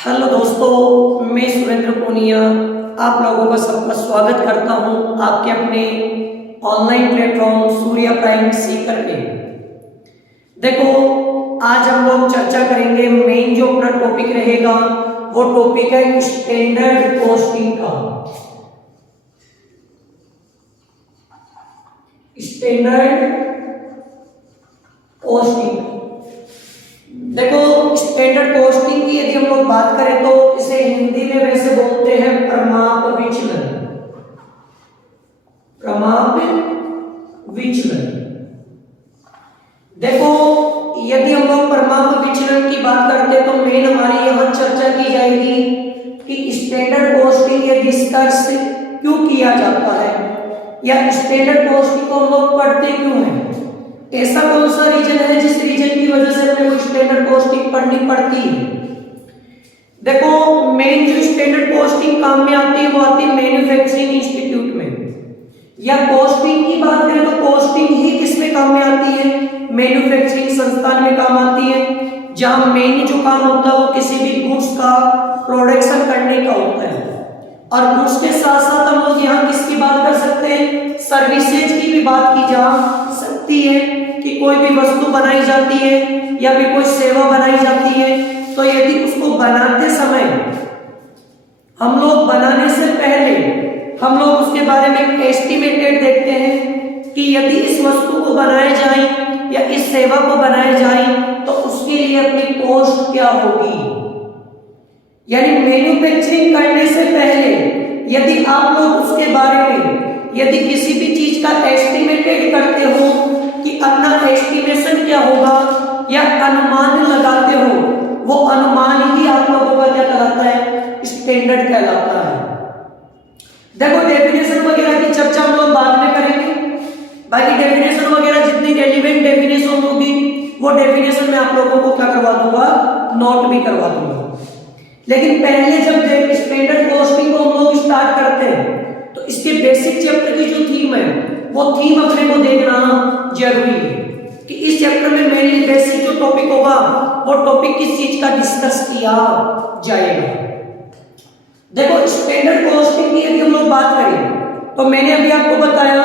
Hello दोस्तों, मैं सुरेंद्र पूनिया आप लोगों का सबका स्वागत करता हूं आपके अपने online platform Surya prime Sikar पे। देखो, आज हम लोग चर्चा करेंगे। मेन जो अपना टॉपिक रहेगा वो टॉपिक है स्टैंडर्ड कॉस्टिंग का। स्टैंडर्ड कॉस्टिंग, देखो स्टैंडर्ड कॉस्टिंग की यदि हम लोग बात करें तो इसे हिंदी में वैसे बोलते हैं प्रमाप विचलन। प्रमाप विचलन। देखो, यदि हम लोग प्रमाप विचलन की बात करते हैं तो मेन हमारी यहां चर्चा की जाएगी कि स्टैंडर्ड कॉस्टिंग यदि स्तर से क्यों किया जाता है या स्टैंडर्ड कॉस्टिंग को हम लोग पढ़ते क्यों हैं। ऐसा कौन सा रीजन है जिस रीजन की वजह से हमें स्टैंडर्ड कॉस्टिंग पढ़नी पड़ती है। देखो, मेन जो स्टैंडर्ड कॉस्टिंग काम में आती है वो आती है मैन्युफैक्चरिंग इंस्टीट्यूट में। या कॉस्टिंग की बात करें तो कॉस्टिंग ही किसमें काम में आती है, मैन्युफैक्चरिंग संस्थान में काम आती है, जहां मेन जो काम होता है वो किसी भी गुड्स का प्रोडक्शन करने का होता है। और गुड्स के साथ साथ हम लोग यहाँ किसकी बात कर सकते हैं, सर्विसेज की भी बात की जा सकती है कि कोई भी वस्तु बनाई जाती है या फिर कोई सेवा बनाई जाती है तो यदि उसको बनाते समय हम लोग बनाने से पहले हम लोग उसके बारे में एस्टिमेटेड देखते हैं कि यदि इस वस्तु को बनाया जाए या इस सेवा को बनाया जाए तो उसके लिए अपनी कॉस्ट क्या होगी। यानी मैन्युफैक्चरिंग करने से पहले यदि आप लोग उसके बारे में यदि किसी भी चीज का एस्टिमेटेड करते हो कि अपना एस्टिमेशन क्या होगा या अनुमान लगाते हो, वो अनुमान ही आप लोगों का क्या कहलाता है, स्टैंडर्ड कहलाता है। देखो, डेफिनेशन वगैरह की चर्चा हम लोग बाद में करेंगे। बाकी डेफिनेशन वगैरह जितनी रेलिवेंट डेफिनेशन होगी वो डेफिनेशन में आप लोगों को क्या करवा दूंगा, नोट भी करवा दूंगा। लेकिन पहले जब स्टैंडर्ड कॉस्टिंग को हम लोग स्टार्ट करते हैं तो इसके बेसिक चैप्टर की जो थीम है वो थीम अपने को देखना जरूरी है कि इस चैप्टर में मेनली बेसिक जो टॉपिक होगा वो टॉपिक किस चीज का डिस्कस किया जाएगा। देखो, स्टैंडर्ड कॉस्टिंग की यदि हम लोग बात करें तो मैंने अभी आपको बताया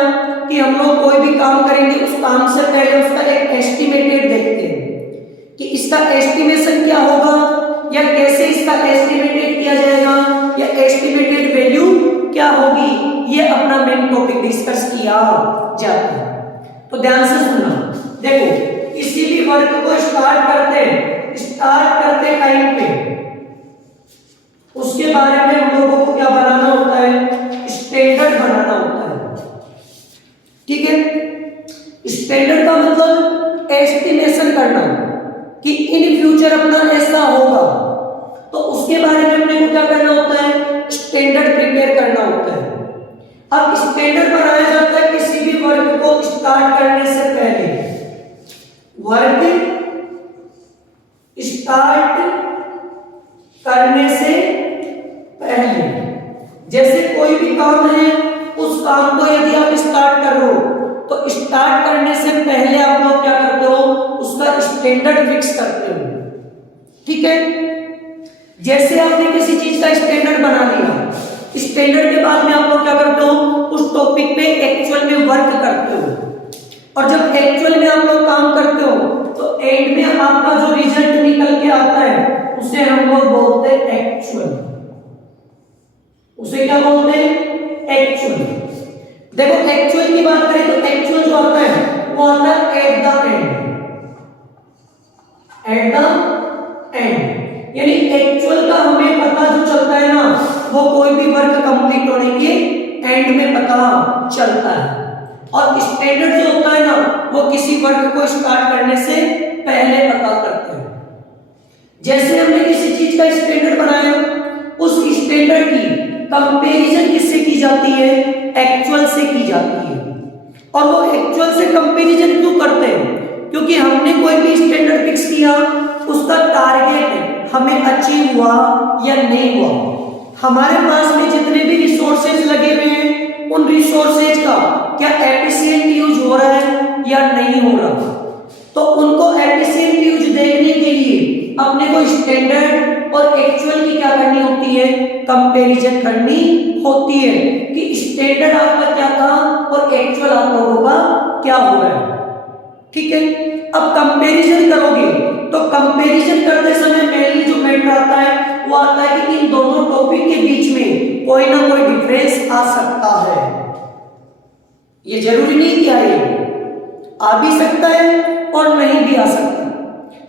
कि हम लोग कोई भी काम करेंगे उस काम से पहले उसका एक एस्टिमेटेड देखते हैं कि इसका एस्टिमेशन क्या होगा या कैसे इसका एस्टिमेटेड किया जाएगा या एस्टिमेटेड वैल्यू क्या होगी, ये अपना मेन टॉपिक डिस्कस किया जाता है। तो ध्यान से सुनना। देखो, किसी भी वर्क को स्टार्ट करते टाइम पे उसके बारे में हम लोगों को क्या बनाना होता है, स्टैंडर्ड बनाना होता है। ठीक है, स्टैंडर्ड का मतलब एस्टिमेशन करना कि इन फ्यूचर अपना ऐसा होगा तो उसके बारे में अपने को क्या करना होता है, स्टैंडर्ड प्रिपेयर करना होता है। अब स्टैंडर्ड बनाया जाता है किसी भी वर्क को स्टार्ट करने से पहले। वर्क स्टार्ट करने से पहले, जैसे कोई भी काम है उस काम को यदि आप स्टार्ट कर रहे हो तो स्टार्ट करने से पहले आप लोग क्या करते हो, उसका स्टैंडर्ड फिक्स करते हो। ठीक है, जैसे आपने किसी चीज का स्टैंडर्ड बना लिया, स्टैंडर्ड के बाद में आप लोग क्या करते हो, उस टॉपिक पे एक्चुअल में वर्क करते हो। और जब एक्चुअल में आप लोग काम करते हो तो एंड में आपका जो रिजल्ट निकल के आता है उसे हम लोग बोलते हैं एक्चुअल। उसे क्या बोलते हैं, एक्चुअल। देखो, एक्चुअल की बात करें तो एक्चुअल जो आता है वो आता है एट द एंड। यानी एक्चुअल का हमें पता जो चलता है ना वो कोई भी वर्क कंप्लीट होने के एंड में पता चलता है। और स्टैंडर्ड जो होता है ना वो किसी वर्क को स्टार्ट करने से पहले पता करते हैं। जैसे हमने किसी चीज का स्टैंडर्ड बनाया, उस स्टैंडर्ड की कंपैरिजन किससे की जाती है, एक्चुअल से की जाती है। और वो एक्चुअल से कंपैरिजन क्यों करते हैं, क्योंकि हमने कोई भी स्टैंडर्ड फिक्स किया, उसका टारगेट हमें अचीव हुआ या नहीं हुआ। हमारे पास में जितने भी रिसोर्सेज लगे हुए हैं उन रिसोर्सेज का क्या एफिशिएंट यूज हो रहा है या नहीं हो रहा, तो उनको एफिशिएंट यूज देखने के लिए अपने को स्टैंडर्ड और एक्चुअल की क्या करनी होती है, कंपैरिजन करनी होती है कि स्टैंडर्ड आपका क्या था और एक्चुअल आप लोगों का क्या हो रहा है। ठीक है, अब कंपैरिजन करोगे तो कंपैरिजन करते समय मेनली जो मैटर आता है वो आता है कि इन दोनों टॉपिक के बीच में कोई ना कोई डिफरेंस आ सकता है। ये जरूरी नहीं कि आए, आ भी सकता है और नहीं भी आ सकता।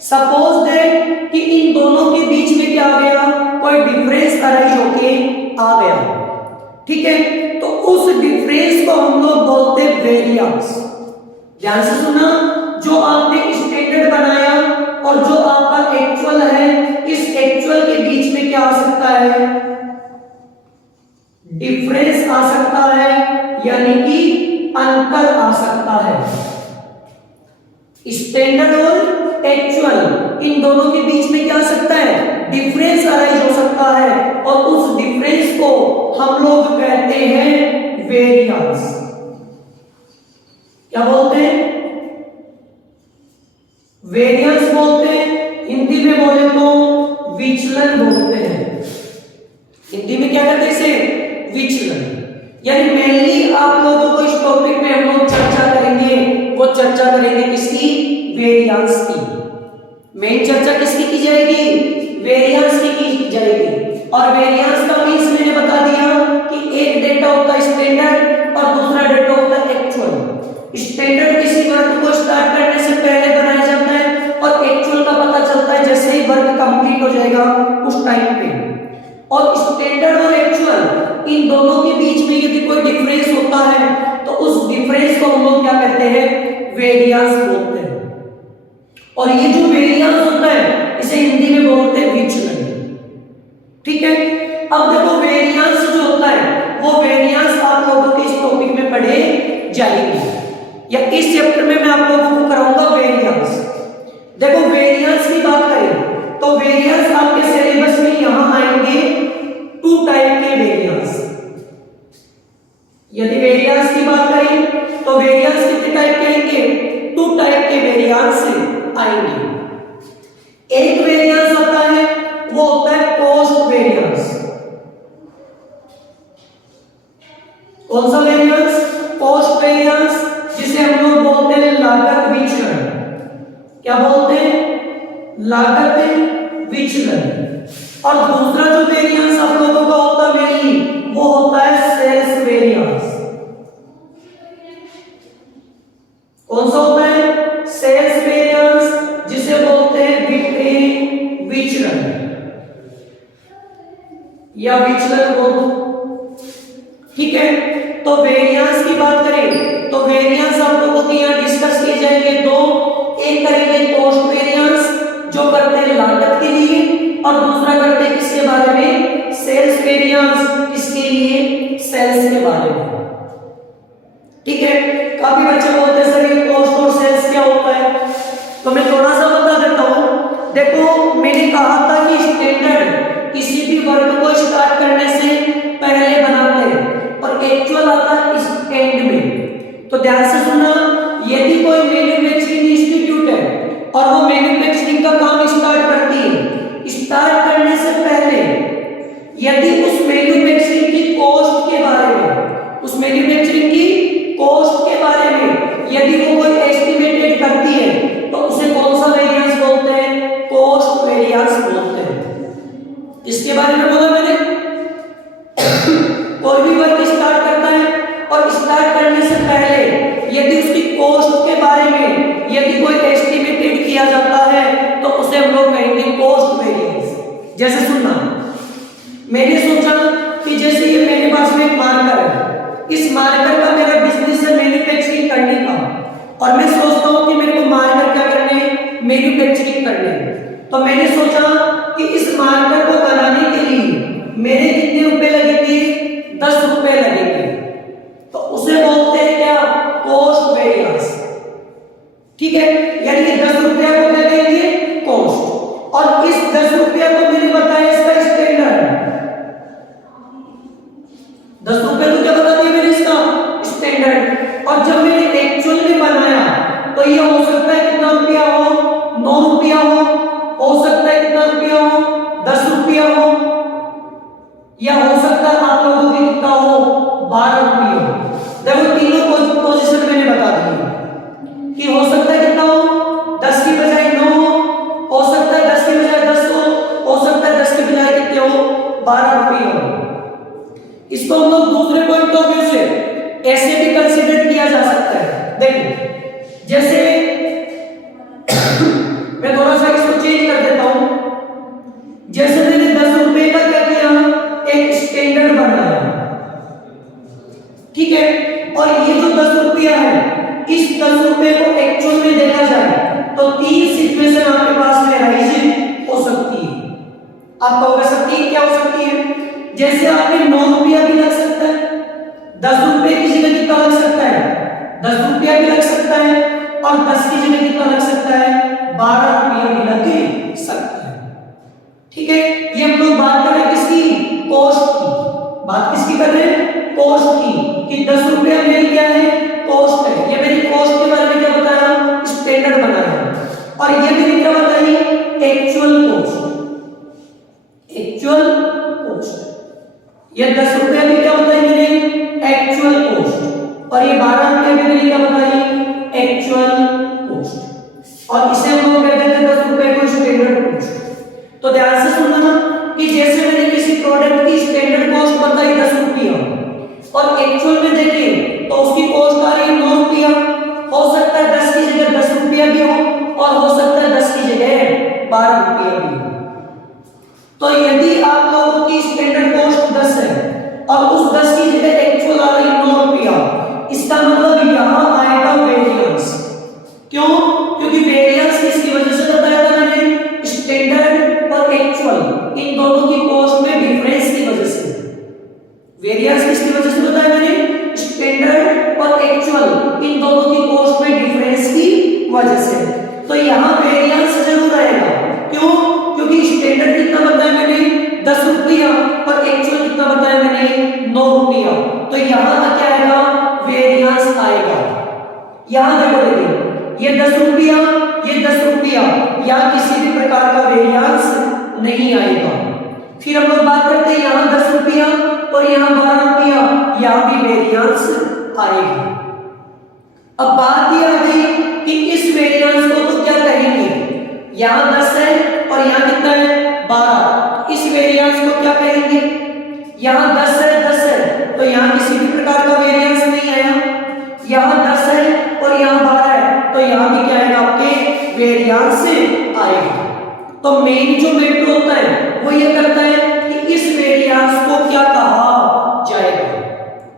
सपोज दैट कि इन दोनों के बीच में क्या आ गया, कोई डिफरेंस अराइज होके आ गया। ठीक है, तो उस डिफरेंस को हम लोग बोलते हैं वेरिएंस। ध्यान से सुना, जो आपने स्टैंडर्ड बनाया और जो आपका एक्चुअल है, इस एक्चुअल के बीच में क्या आ सकता है, डिफरेंस आ सकता है, यानी कि अंतर आ सकता है। स्टैंडर्ड और एक्चुअल इन दोनों के बीच में क्या आ सकता है, डिफरेंस अराइज हो सकता है और उस डिफरेंस को हम लोग कहते हैं वेरिएंस। क्या बोलते हैं, वेरिएंस बोलते हैं। हिंदी में बोले तो विचलन बोलते हैं। हिंदी में क्या कहते हैं इसे, विचलन। यानी मेनली आप लोगों को इस टॉपिक में हम लोग चर्चा करेंगे, वो चर्चा करेंगे किसकी, वेरिएंस की। मेन चर्चा किसकी की जाएगी, वेरिएंस की जाएगी। और वेरिएंस का मींस मैंने बता दिया कि एक डेटा होता है स्टैंडर्ड और दूसरा डेटा होता है एक्चुअल। स्टैंडर्ड किसी वर्क को स्टार्ट करने से पहले बनाया जाता है और एक्चुअल का पता चलता है जैसे ही वर्क कंप्लीट हो जाएगा उस टाइम पे। और स्टैंडर्ड और एक्चुअल इन दोनों के बीच में यदि कोई डिफरेंस होता है तो उस डिफरेंस को हम लोग क्या कहते हैं, वेरिएंस बोलते हैं। और ये जो वेरिएंस होता है इसे हिंदी में बोलते हैं विचलन। ठीक है, अब देखो वेरिएंस जो होता है वो वेरिएंस आप लोगों के इस टॉपिक में पढ़े जाएंगे या इस चैप्टर में मैं आप लोगों को कराऊंगा वेरिएंस। देखो वेरिएंस की बात करें तो वेरिएंस आपके सिलेबस में यहां आएंगे 2 टाइप के वेरिएंस। यदि वेरिएंस की बात करें तो वेरिएंस कितने टाइप के आएंगे, 2 टाइप के वेरिएंस आएंगे। एक वेरिएंस आता है वो होता है कॉस्ट वेरिएंस। कौन सा वेरिएंस, कॉस्ट वेरिएंस, जिसे हम लोग बोलते हैं लागत विचलन। क्या बोलते हैं, लागत विचलन। और दूसरा जो वेरिएंस आप लोगों का होता है मेनली वो होता है सेल्स वेरिएंस। कौन सा होता है, सेल्स वेरिएंस, जिसे बोलते हैं बिक्री विचलन या विचलन बोलो। ठीक है, तो वेरिएंस की बात करें तो वेरिएंस आप लोगों को यहां डिस्कस किए जाएंगे 2। एक करेंगे कॉस्ट वेरिएंस जो करते हैं लागत के लिए, और दूसरा करते हैं किसके बारे में, सेल्स वेरिएंस, किसके लिए, सेल्स के बारे में। ठीक है, काफी बच्चे बोलते हैं सर ये कॉस्ट और सेल्स क्या होता है, तो मैं थोड़ा सा बता देता हूं। देखो मैंने कहा था कि स्टैंडर्ड किसी भी वर्क को स्टार्ट करने से पहले बनाते हैं और एक्चुअल आता है इस एंड में। तो ध्यान से सुनना, यदि कोई मैन्युफैक्चरिंग इंस्टीट्यूट है और वो मैन्युफैक्चरिंग का काम स्टार्ट करती है, स्टार्ट करने से पहले यदि उस मैन्युफैक्चरिंग की कॉस्ट के बारे में, उस मैन्युफैक्चरिंग की कॉस्ट के बारे में यदि वो कोई एस्टिमेटेड करती है तो उसे कौन सा वेरिएंस बोलते हैं, कॉस्ट वेरिएंस बोलते हैं। इसके बारे में बोला मैंने, कोई भी वर्क स्टार्ट करता है और स्टार्ट करने से पहले यदि उसकी कॉस्ट के बारे में यदि कोई एस्टिमेटेड किया जाता है तो उसे हम लोग कहेंगे कॉस्ट वेरिएंस। जैसे सुनना, मैंने सोचा कि जैसे ये मेरे पास में एक मार्कर है, इस मार्कर का मेरा बिजनेस है मैन्युफैक्चरिंग करने का, और मैं सोचता हूं कि मेरे को मार्कर क्या करने हैं, मैन्युफैक्चरिंग करने हैं। तो मैंने सोचा कि इस मार्कर को बनाने के लिए मेरे कितने रुपए लगेंगे, 10 रुपए लगेंगे, तो उसे बोलते हैं क्या, कॉस्ट वेरिएंस। ठीक है, यानी कि 10 रुपया को क्या कहेंगे, कॉस्ट। और इस 10 रुपया को मैंने बताया इसका स्टैंडर्ड, 10 रुपए को क्या बता दिया मैंने, इसका स्टैंडर्ड। और जब मैंने एक्चुअल में बनाया तो ये हो सकता है कितना रुपया हो, 9 रुपया हो सकता है कितना रुपया हो, 10 रुपया आप कहोगे सर तीन क्या हो सकती है? जैसे आपने 9 रुपया भी लग सकता है, 10 रुपये की जगह कितना लग सकता है? 10 रुपया भी लग सकता है, और 10 की जगह कितना लग सकता है? 12 रुपया भी लग सकता है। ठीक है, ये हम लोग बात कर रहे हैं किसकी? कॉस्ट की। बात किसकी कर रहे हैं? कॉस्ट की, कि 10 रुपया मेरी क्या है? कॉस्ट है। ये मेरी कॉस्ट के बारे में क्या बताया? स्टैंडर्ड बनाया। और ये मेरी क्या बताई? Actual cost. Actual cost. ये 10 रुपया भी क्या बताई मैंने? Actual cost. और ये 12 रुपया भी मैंने क्या बताई? Actual cost. और इसे हम लोग कहते हैं 10 रुपए को स्टैंडर्ड कॉस्ट। तो ध्यान से सुनना कि जैसे मैंने किसी प्रोडक्ट की स्टैंडर्ड कॉस्ट बताई 10 रुपया, और एक्चुअल में देखें तो उसकी कॉस्ट आ रही है 9 रुपया। हो सकता है 10 की जगह 10 रुपया भी हो, और हो सकता है 10 की जगह 12 रुपया भी हो। तो यदि आप लोगों की स्टैंडर्ड कॉस्ट 10 है और उस 10 की जगह एक्चुअल आ रही 9 रुपया, इसका मतलब यहां आएगा वेरिएंस। क्यों? क्योंकि वेरिएंस किसकी वजह से बताया था मैंने? स्टैंडर्ड और एक्चुअल इन दोनों की कॉस्ट में डिफरेंस की वजह से। वेरिएंस किसकी वजह से बताया मैंने? स्टैंडर्ड और एक्चुअल इन दोनों की कॉस्ट में डिफरेंस की वजह से। तो यहां वेरिएंस जरूर आएगा। क्यों? क्योंकि स्टैंडर्ड कितना बताया मैंने? 10 रुपया, और एक्चुअल कितना बताया मैंने? 9 रुपया। तो यहां क्या आएगा? वेरिएंस आएगा। यहां देखो, ये 10 रुपया, ये 10 रुपया, या किसी भी प्रकार का वेरिएंस नहीं आएगा। फिर हम लोग बात करते हैं यहां 10 रुपया और यहां 12 रुपया, यहां भी वेरिएंस आएगा। अब बात यह आ गई कि इस वेरिएंस को तो क्या कहेंगे? यहां 10 है और यहां कितना है? 12। इस वेरिएंस को क्या कहेंगे? यहां 10 है तो यहां किसी भी प्रकार का वेरिएंस नहीं आया। यहां 10 है और यहां 12 है, तो यहां भी क्या आएगा? आपके वेरिएंस आएगा। तो मेन जो मैटर होता है वो ये करता है कि इस वेरिएंस को क्या कहा जाएगा।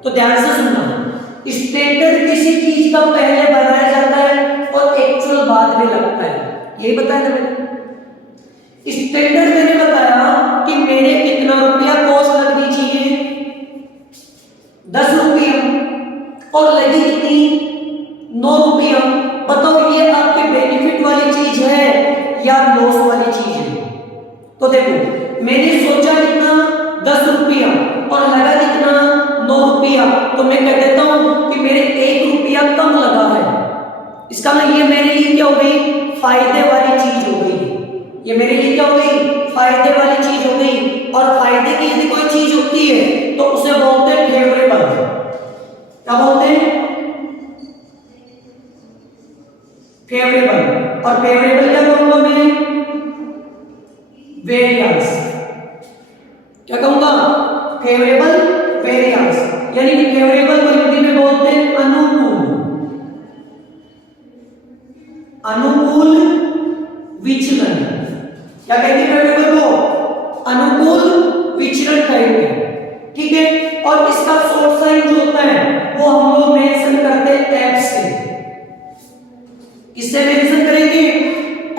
तो ध्यान से सुनना, स्टैंडर्ड किसी चीज का पहले बनाया जाता है और एक्चुअल बाद में लगता है। यही बताया था मैंने। स्टैंडर्ड मैंने बताया कि मेरे कितना रुपया कॉस्ट लगनी चाहिए? 10 रुपया, और लगी कितनी? 9 रुपया। बताओ ये आपके बेनिफिट वाली चीज है या लॉस वाली चीज है? तो देखो, मैंने सोचा कितना? 10 रुपया, और लगा कितना? 9 रुपया। तो मैं कह देता हूं कि मेरे 1 रुपया कम लगा है। इसका मतलब ये मेरे लिए क्या हो गई? फायदे वाली चीज हो गई। ये मेरे लिए क्या हो गई? फायदे वाली चीज हो गई। और फायदे की यदि कोई चीज होती है तो उसे बोलते हैं फेवरेबल। क्या बोलते हैं? फेवरेबल। और फेवरेबल क्या कहूंगा मैं? वेरिएंस। क्या कहूंगा? Favourable variance. यानी कि फेवरेबल को हिंदी में बोलते हैं अनुकूल। अनुकूल विचलन। क्या कहेंगे फेवरेबल को? अनुकूल विचलन कहेंगे। ठीक है, और इसका शॉर्ट साइन जो होता है वो हम लोग मेंशन करते हैं एफ से। किससे मेंशन करेंगे?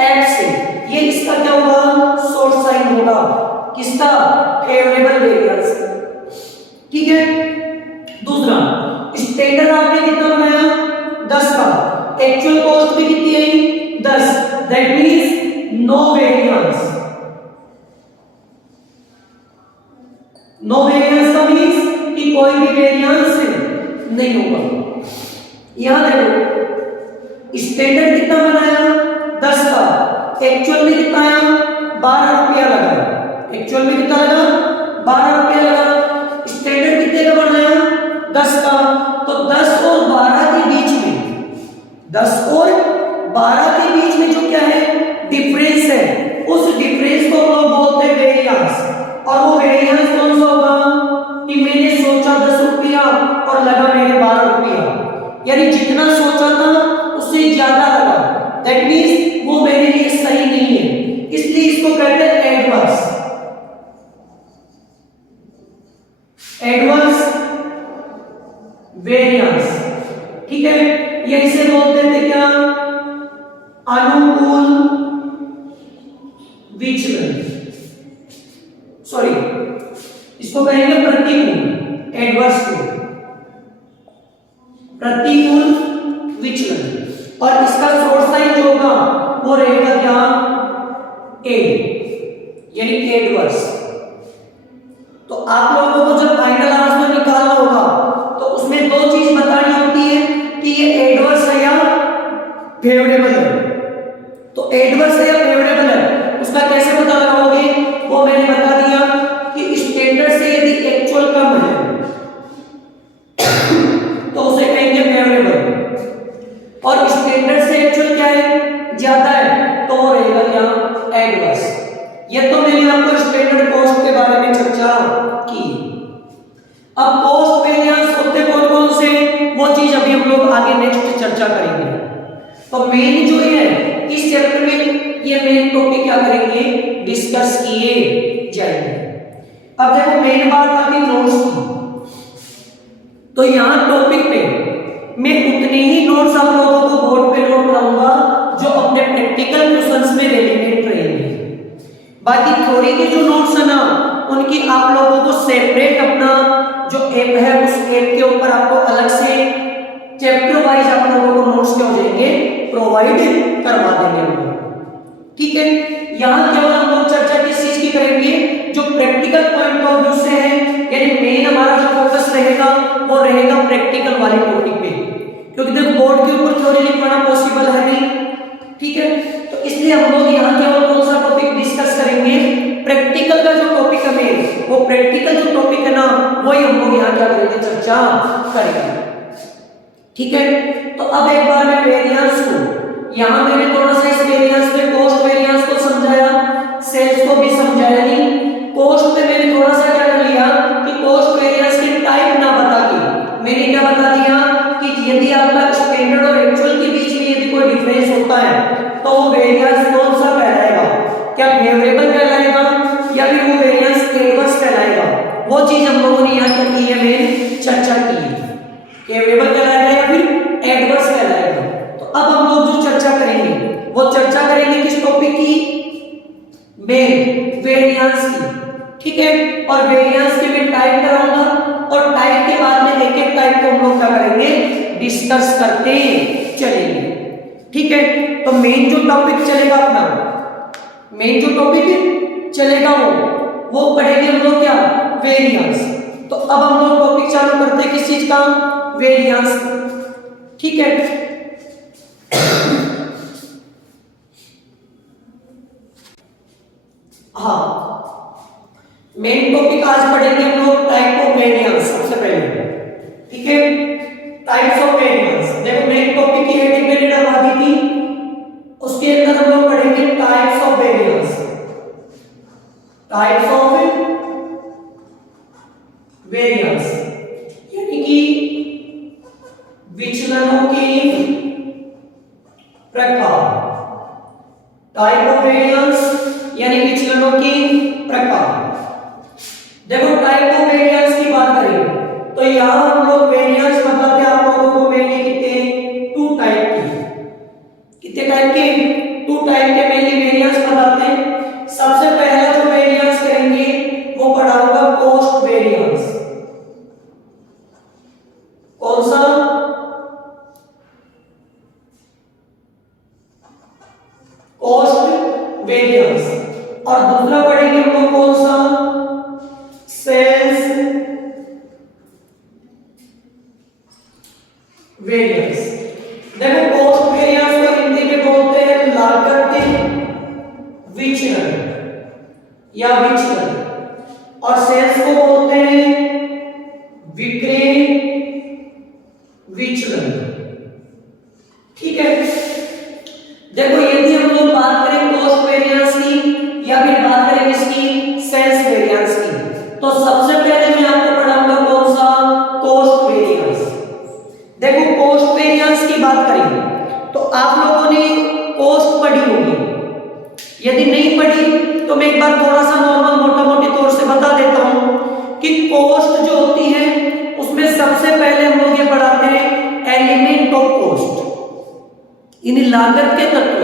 एफ से। ये इसका क्या होगा? शॉर्ट साइन होगा। किसका? Favourable variance. ठीक है। दूसरा, स्टैंडर्ड आपने कितना बनाया? 10 का। एक्चुअल कॉस्ट भी कितनी आई? 10। That means no variance. No variance का मींस कि कोई भी वेरिएंस नहीं होगा। यहां देखो, स्टैंडर्ड कितना बनाया? 10 का। एक्चुअल में कितना आया? 12 रुपया लगा। एक्चुअल में कितना लगा? 12 रुपया लगा। स्टैंडर्ड कितने का बनाया? 10 का। तो 10 और 12 के बीच में, 10 और 12 के बीच में जो क्या है? डिफरेंस है। उस डिफरेंस को हम बोलते हैं वेरिएंस। और वो वेरिएंस कौन सा होगा? कि मैंने सोचा 10 रुपया और लगा मेरे 12 रुपया, यानी जितना सोचा था उससे ज्यादा लगा। दैट मींस वो मेरे लिए सही नहीं है, इसलिए इसको कहते हैं एडवर्स। Adverse variance. ठीक है, ये इसे बोलते थे क्या? अनुकूल विचलन। एड यानी एडवर्स। तो आप लोगों को जब फाइनल आंसर निकालना होगा तो उसमें दो चीज बतानी होती है कि ये एडवर्स है या फेवरेबल है। तो एडवर्स है या फेवरेबल है उसका कैसे पता लगाओगे, वो मैंने बता दिया कि स्टैंडर्ड से यदि एक्चुअल कम है तो उसे कहेंगे फेवरेबल, और स्टैंडर्ड से एक्चुअल क्या है, ज्यादा है, तो वो रहेगा क्या, एडवर्स। ये तो मैंने आपको स्टैंडर्ड कॉस्ट के बारे में चर्चा की। अब कॉस्ट वेरिएंस होते कौन कौन से, वो चीज अभी हम लोग आगे नेक्स्ट चर्चा करेंगे। तो मेन जो है इस चैप्टर में ये मेन टॉपिक क्या करेंगे, डिस्कस किए जाएंगे। अब देखो मेन बात आती नोट्स की, तो यहां टॉपिक पे मैं उतने ही नोट्स आप लोगों को बोर्ड पे नोट कराऊंगा जो अपने प्रैक्टिकल क्वेश्चंस में रिलेटेड रहेंगे। बाकी थ्योरी के जो नोट्स है ना उनकी आप लोगों को सेपरेट अपना जो ऐप है उस ऐप के ऊपर आपको अलग से चैप्टर वाइज आप लोगों को नोट्स क्या हो जाएंगे, प्रोवाइड करवा देंगे हम लोग। ठीक है, यहां केवल हम लोग चर्चा किस चीज की करेंगे, जो प्रैक्टिकल पॉइंट ऑफ व्यू से है, यानी मेन हमारा जो फोकस रहेगा वो रहेगा प्रैक्टिकल वाले टॉपिक पे, क्योंकि देखो बोर्ड के ऊपर थ्योरी लिखवाना पॉसिबल है नहीं। ठीक है, तो इसलिए हम लोग यहां केवल कौन सा टॉपिक डिस्कस करेंगे, प्रैक्टिकल का जो टॉपिक है वो प्रैक्टिकल जो टॉपिक है ना वही हम लोग यहां क्या करेंगे, चर्चा करेंगे। ठीक है, तो अब एक बार मैं वेरिएंस को, यहां मैंने थोड़ा सा इस वेरिएंस में कॉस्ट वेरिएंस को समझाया, सेल्स को भी समझाया। नहीं, कॉस्ट में मैंने थोड़ा सा क्या कर लिया कि कॉस्ट वेरिएंस के टाइप ना बता के मैंने क्या बता दिया कि यदि आपका स्टैंडर्ड और एक्चुअल के बीच में यदि कोई डिफरेंस होता है तो वो वेरिएंस कौन सा कहलाएगा, क्या फेवरेबल कहलाएगा या फिर वो वेरिएंस एडवर्स कहलाएगा। वो चीज हम लोगों ने यहां क्या की है, मैंने चर्चा की है, फेवरेबल कहलाएगा या फिर एडवर्स कहलाएगा। तो अब हम लोग जो चर्चा करेंगे वो चर्चा करेंगे किस टॉपिक की, मेन वेरिएंस की। ठीक है, और वेरिएंस के मैं टाइप कराऊंगा और टाइप के बाद में एक एक टाइप को हम लोग क्या करेंगे, डिस्कस करते चलेंगे। ठीक है, तो मेन जो टॉपिक चलेगा अपना, मेन जो टॉपिक चलेगा वो पढ़ेंगे हम लोग क्या, वेरिएंस। तो अब हम लोग टॉपिक चालू करते हैं किस चीज का, वेरिएंस। ठीक है, हाँ मेन टॉपिक आज पढ़ेंगे हम लोग टाइप ऑफ वेरिएंस सबसे पहले। ठीक है, टाइप्स ऑफ वेरिएंस। देखो मेन टॉपिक की हेडिंग मैंने डलवा दी थी, उसके अंदर हम लोग पढ़ेंगे types of variance, types of variance यानी कि विचलनों के प्रकार, टाइप ऑफ वेरिएंस यानी विचलनों के प्रकार। देखो टाइप ऑफ वेरिएंस की बात करें तो यहां हम लोग वेरिएंस बताते हैं आप लोगों को मेनली कितने, टू टाइप की। कितने टाइप के, टू टाइप के मेनली वेरिएंस बताते हैं। सबसे पहला जो वेरिएंस करेंगे वो पढ़ा होगा कॉस्ट वेरिएंस। कौन सा, कॉस्ट वेरिएंस। और दूसरा पढ़ेंगे हम लोग कौन सा, सेल्स वेरिएंस। देखो कॉस्ट वेरिएंस को हिंदी में बोलते हैं लागत विचलन या विचलन, और सेल्स को बोलते हैं विक्रय विचलन। ठीक है, देखो यदि हम लोग बात करें कॉस्ट वेरिएंस की या फिर बात करें इसकी सेल्स वेरिएंस की, तो सबसे पहले मैं आपको पढ़ाऊंगा कौन सा, कॉस्ट वेरिएंस। देखो कॉस्ट वेरिएंस की बात करेंगे तो आप लोगों ने कॉस्ट पढ़ी होगी, यदि नहीं पढ़ी तो मैं एक बार थोड़ा सा नॉर्मल मोटा मोटी तौर से बता देता हूं कि कॉस्ट जो होती है उसमें सबसे पहले हम लोग ये पढ़ाते हैं एलिमेंट ऑफ कॉस्ट, यानी लागत के तत्व,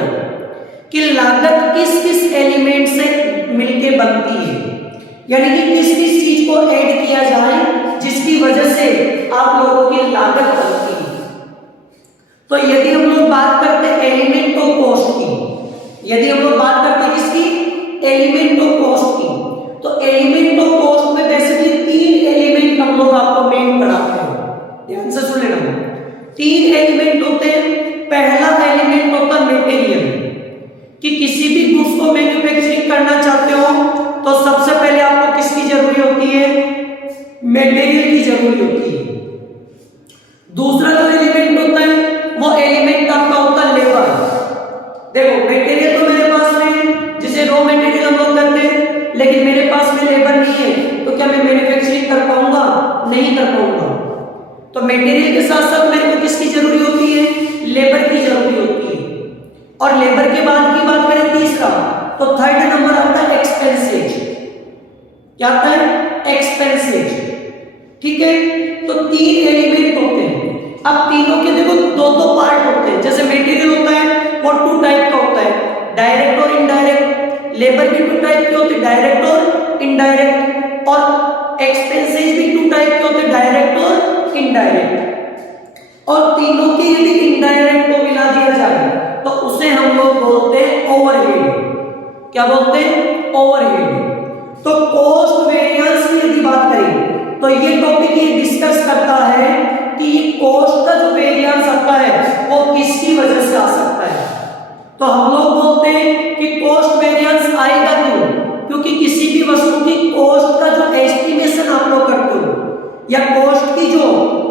कि लागत किस किस एलिमेंट से मिलके बनती है, यानी कि किस किस चीज को ऐड किया जाए जिसकी वजह से आप लोगों की लागत बनती है। तो यदि हम लोग बात करते हैं एलिमेंट ऑफ कॉस्ट की, यदि हम लोग बात करते हैं किसकी, एलिमेंट ऑफ कॉस्ट की। तो एलिमेंट ऑफ कॉस्ट में बेसिकली 3 एलिमेंट हम लोग आपको मेन पढ़ाते हैं, ध्यान से सुन लेना। 3 एलिमेंट होते हैं। पहला एलिमेंट होता है मटेरियल, कि किसी भी गुड्स को मैन्युफैक्चरिंग करना चाहते हो तो सबसे पहले आपको किसकी जरूरत होती है? मटेरियल की जरूरत होती है। दूसरा जो एलिमेंट होता है वो एलिमेंट आपका होता है लेबर। देखो मटेरियल तो मेरे पास में, जिसे रॉ मटेरियल हम लोग कहते हैं, लेकिन मेरे पास में लेबर नहीं है, तो क्या मैं मैन्युफैक्चरिंग कर पाऊंगा? नहीं कर पाऊंगा। तो मटेरियल के साथ साथ मेरे को किसकी जरूरत होती है? लेबर की जरूरत होती है। और लेबर के बाद की बात करें तीसरा, तो थर्ड नंबर आता है एक्सपेंसेज। क्या आता है? एक्सपेंसेज। ठीक है, तो 3 एलिमेंट होते हैं। अब तीनों के देखो दो दो पार्ट होते हैं। जैसे मटेरियल होता है वो 2 टाइप का होता है, डायरेक्ट और इनडायरेक्ट। लेबर भी 2 टाइप के होते हैं, डायरेक्ट और इनडायरेक्ट। और एक्सपेंसेज भी 2 टाइप के होते हैं, डायरेक्ट और इनडायरेक्ट। और तीनों के यदि इनडायरेक्ट को मिला दिया जाए तो उसे हम लोग बोलते हैं ओवरहेड। क्या बोलते हैं? ओवरहेड। तो कॉस्ट वेरिएंस की यदि बात करें तो ये टॉपिक ये डिस्कस करता है कि ये कॉस्ट का जो वेरिएंस आता है वो किसकी वजह से आ सकता है। तो हम लोग बोलते हैं कि कॉस्ट वेरिएंस आएगा क्यों? क्योंकि किसी भी वस्तु की कॉस्ट का जो एस्टिमेशन आप लोग करते हो या कॉस्ट की जो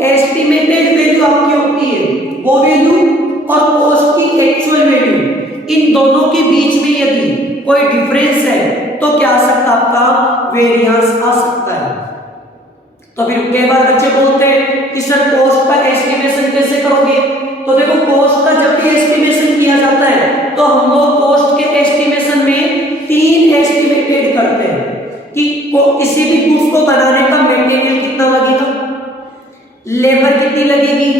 एस्टिमेटेड वैल्यू आपकी होती है वो वैल्यू और कॉस्ट की एक्चुअल वैल्यू, इन दोनों के बीच में यदि कोई डिफरेंस है तो क्या आ सकता है? आपका वेरिएंस आ सकता है। तो फिर कई बार बच्चे बोलते हैं कि सर कॉस्ट का एस्टिमेशन कैसे करोगे? तो देखो कॉस्ट का जब भी एस्टिमेशन किया जाता है तो हम लोग कॉस्ट के एस्टिमेशन में 3 एस्टिमेटेड करते हैं कि किसी भी गुड्स को बनाने का मटेरियल कितना लगेगा, लेबर कितनी लगेगी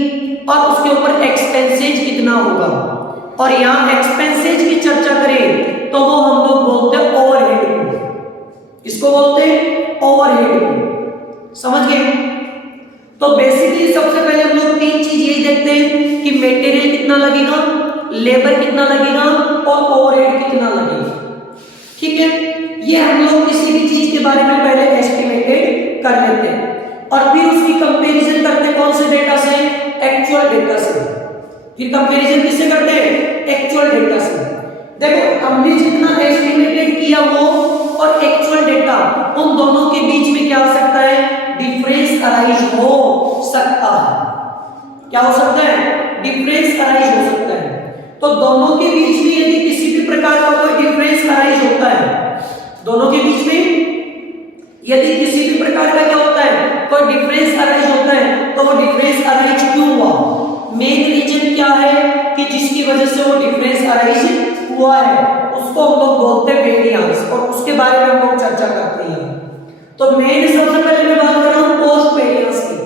और उसके ऊपर एक्सपेंसेज कितना होगा। और यहां एक्सपेंसेज की चर्चा करें तो वो हम लोग बोलते हैं ओवरहेड को। इसको बोलते हैं ओवरहेड। समझ गए? तो बेसिकली सबसे पहले हम लोग 3 चीज यही देखते हैं कि मटेरियल कितना लगेगा, लेबर कितना लगेगा और ओवरहेड कितना लगेगा। ठीक है, ये हम लोग किसी भी चीज के बारे में पहले एस्टिमेटेड कर लेते हैं और फिर उसकी कंपैरिजन करते हैं। कौन से डेटा से? एक्चुअल डेटा से। फिर कंपैरिजन किससे करते हैं? एक्चुअल डेटा से। देखो हमने जितना एस्टिमेटेड किया वो और एक्चुअल डेटा, उन दोनों के बीच में क्या हो सकता है? डिफरेंस अराइज हो सकता है। क्या हो सकता है? डिफरेंस अराइज हो सकता है। तो दोनों के बीच में यदि किसी भी प्रकार का कोई डिफरेंस अराइज होता है, दोनों के बीच में यदि किसी भी प्रकार का क्या होता है? कोई डिफरेंस अराइज होता है, तो वो डिफरेंस अराइज क्यों हुआ? मेन रीजन क्या है कि जिसकी वजह से वो डिफरेंस अराइज हुआ है, उसको हम लोग बोलते हैं वेरिएंस, और उसके बारे में हम लोग चर्चा करते हैं। तो मेन सबसे पहले मैं बात कर रहा हूं कॉस्ट वेरिएंस की।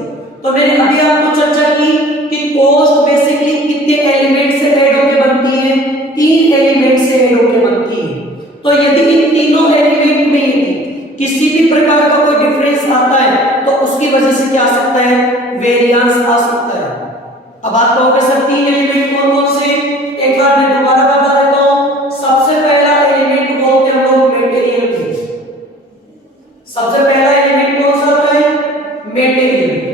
तो मैंने अभी आपको चर्चा की कि कॉस्ट बेसिकली कितने एलिमेंट से ऐड होकर बनती है? 3 एलिमेंट से ऐड होकर बनती है। तो यदि इन तीनों एलिमेंट में यदि किसी भी प्रकार का कोई डिफरेंस आता है तो उसकी वजह से क्या आ सकता है? वेरिएंस आ सकता है। अब आप कहोगे सर 3 एलिमेंट कौन कौन से? एक बार मैं दोबारा बता देता हूं। सबसे पहला एलिमेंट बोलते हैं हम लोग मटेरियल को। सबसे पहला एलिमेंट कौन सा होता है? मटेरियल।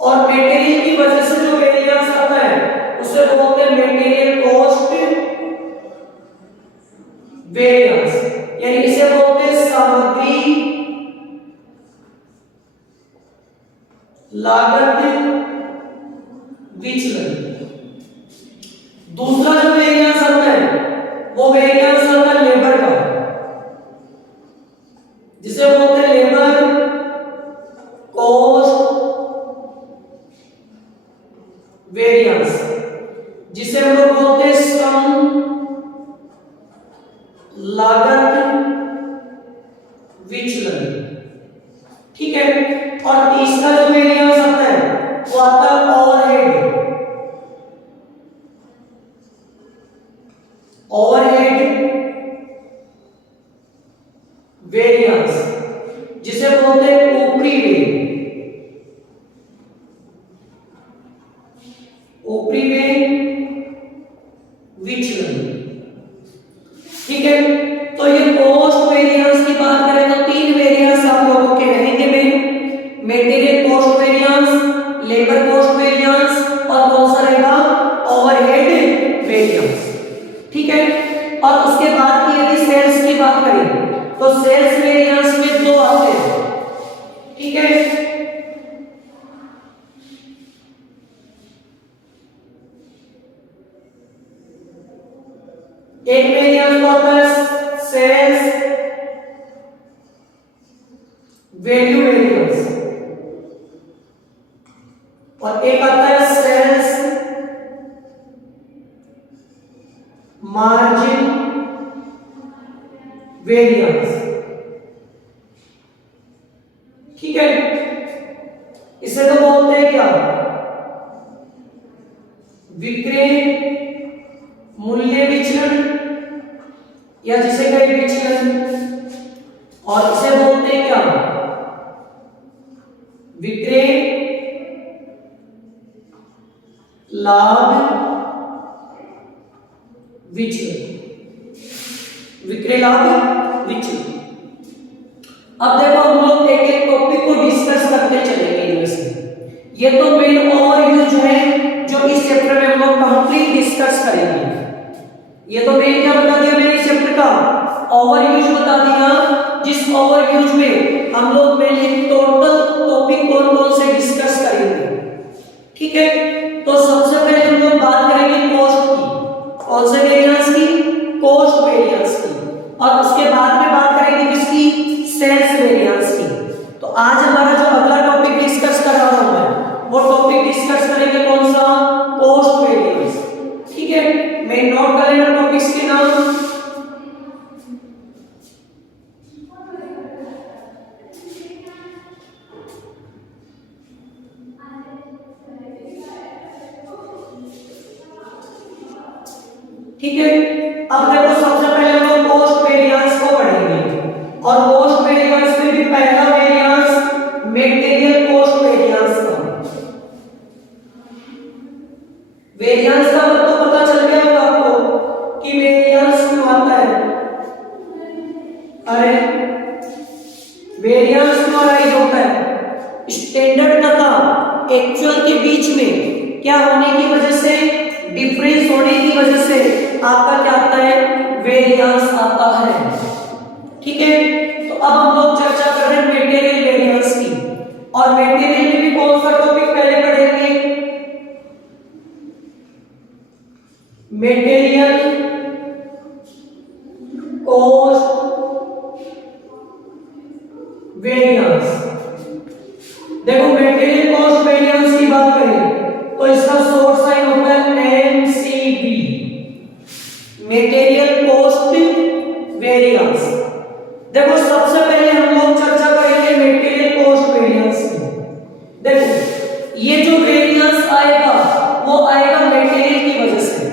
और मटेरियल की वजह से जो वेरिएंस आता है उसे बोलते हैं मटेरियल कॉस्ट वेरिएंस, यानी इसे बोलते हैं सामग्री लागत विचलन। दूसरा जो वेरिएंस आता है वो वेरिएंस आता है लेबर का, जिसे बोलते हैं लेबर कॉस्ट वेरिएंस, जिसे हम लोग बोलते हैं श्रम लागत विचलन। ठीक है, और तीसरा जो वेरिएंस आता है वो आता है ओवरहेड। ओवरहेड वेरिएंस, जिसे बोलते हैं ऊपरी व्यय। ऊपरी व्यय विचलन। ठीक है। तो ये कॉस्ट वेरिएंस की बात करें तो तीन वेरिएंस आप लोगों के रहेंगे में, material cost variance, labour cost variance और कौन सा रहेगा, ओवरहेड वेरिएंस। ठीक है। और उसके बाद की यदि सेल्स की बात करें तो सेल्स वेरिएंस में दो आते हैं। ठीक है। एक वेरिएंस होता है सेल्स वैल्यू वेरिएंस और एक आता है सेल्स मार्जिन वेरिएंस। ठीक है। इसे तो बोलते हैं क्या, विक्रय मूल्य विचलन या जिसे कहे विचलन, और इसे बोलते हैं क्या, विक्रय लाभ विचलन, विक्रय लाभ विचलन। अब देखो हम लोग एक एक टॉपिक को डिस्कस करते चलेंगे इनमें से। ये तो मेन ओवरव्यू जो है जो इस चैप्टर में हम लोग कंप्लीट डिस्कस करेंगे। ये तो मैंने क्या बता दिया, मैंने इस चैप्टर का ओवरव्यू बता दिया, जिस ओवरव्यू में हम लोग मेनली टोटल टॉपिक कौन कौन से डिस्कस करेंगे। ठीक है। तो सबसे पहले हम लोग बात करेंगे कॉस्ट की, कौन से वेरिएंस की, कॉस्ट वेरिएंस की, और उसके बाद में बात करेंगे किसकी, सेल्स वेरिएंस की। तो आज हमारा जो अगला टॉपिक डिस्कस कर रहा हूं मैं, वो टॉपिक डिस्कस करेंगे कौन सा, कॉस्ट वेरिएंस। ठीक है। मैं नोट कर लेना टॉपिक्स के नाम। ठीक है। अब देखो सबसे पहले हम लोग कॉस्ट वेरिएंस को पढ़ेंगे, और कॉस्ट वेरिएंस में भी पहला वेरिएंस मटेरियल कॉस्ट वेरिएंस का। वेरिएंस का मतलब पता चल गया होगा आपको कि वेरिएंस क्यों आता है। अरे वेरिएंस क्यों राइज होता है, स्टैंडर्ड तथा एक्चुअल के बीच में क्या होने की वजह से, डिफरेंस होने की वजह से आपका क्या आता है, वेरिएंस आता है। ठीक है। तो अब हम लोग चर्चा कर रहे हैं मटेरियल वेरिएंस की, और मटेरियल में भी कौन सा टॉपिक पहले पढ़ेंगे, मटेरियल कॉस्ट वेरिएंस। देखो मटेरियल कॉस्ट वेरिएंस की बात करें तो इसका शॉर्ट साइन होता है एमसीवी, मटेरियल कॉस्ट वेरिएंस। देखो सबसे पहले हम लोग चर्चा करेंगे मटेरियल कॉस्ट वेरिएंस की। देखो ये जो वेरिएंस आएगा वो आएगा मटेरियल की वजह से।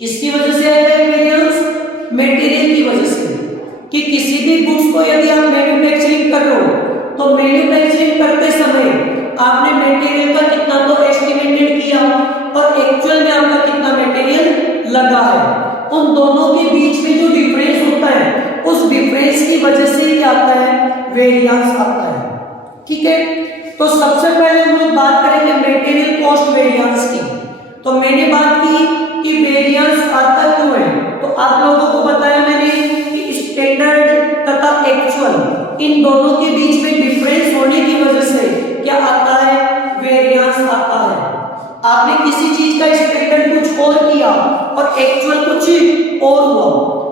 किसकी वजह से आएगा ये वेरिएंस, मटेरियल की वजह से। कि किसी भी गुड्स को यदि आप मैन्युफैक्चरिंग कर रहे हो तो मैन्युफैक्चरिंग करते समय आपने मटेरियल का कितना तो एस्टिमेटेड किया, और एक्चुअल में आपका कितना मटेरियल लगा है, उन दोनों के बीच में जो डिफरेंस होता है उस डिफरेंस की वजह से क्या आता है, वेरिएंस आता है। ठीक है। तो सबसे पहले हम लोग बात करेंगे मटेरियल कॉस्ट वेरिएंस की। तो मैंने बात की कि वेरिएंस आता क्यों है, तो आप लोगों को बताया मैंने कि स्टैंडर्ड तथा एक्चुअल इन दोनों के बीच में डिफरेंस होने की वजह से क्या आता है, वेरिएंस आता है। आपने किसी चीज का स्टैंडर्ड कुछ और किया और एक्चुअल कुछ और हुआ,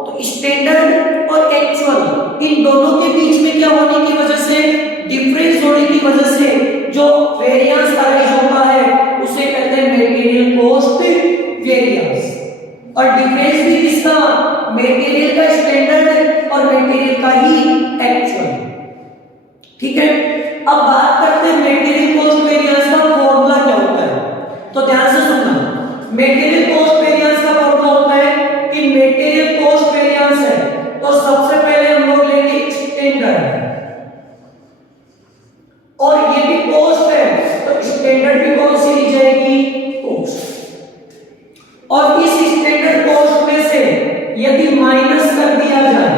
तो स्टैंडर्ड और एक्चुअल इन दोनों के बीच में क्या होने की वजह से, डिफरेंस होने की वजह से जो वेरिएंस अराइज होता है उसे कहते हैं मटेरियल कॉस्ट वेरिएंस। और डिफरेंस भी किसका, मटेरियल का स्टैंडर्ड और मटेरियल का ही एक्चुअल। ठीक है। अब बात करते हैं मटेरियल कॉस्ट वेरिएंस का फॉर्मूला क्या होता है। तो ध्यान से सुनना, मटेरियल कॉस्ट वेरिएंस का फॉर्मूला होता है कि मटेरियल कॉस्ट वेरिएंस है तो सबसे पहले हम लोग लेंगे स्टैंडर्ड, और ये भी कॉस्ट है तो स्टैंडर्ड भी कौन सी ली जाएगी, कॉस्ट। और इस स्टैंडर्ड कॉस्ट में से यदि माइनस कर दिया जाए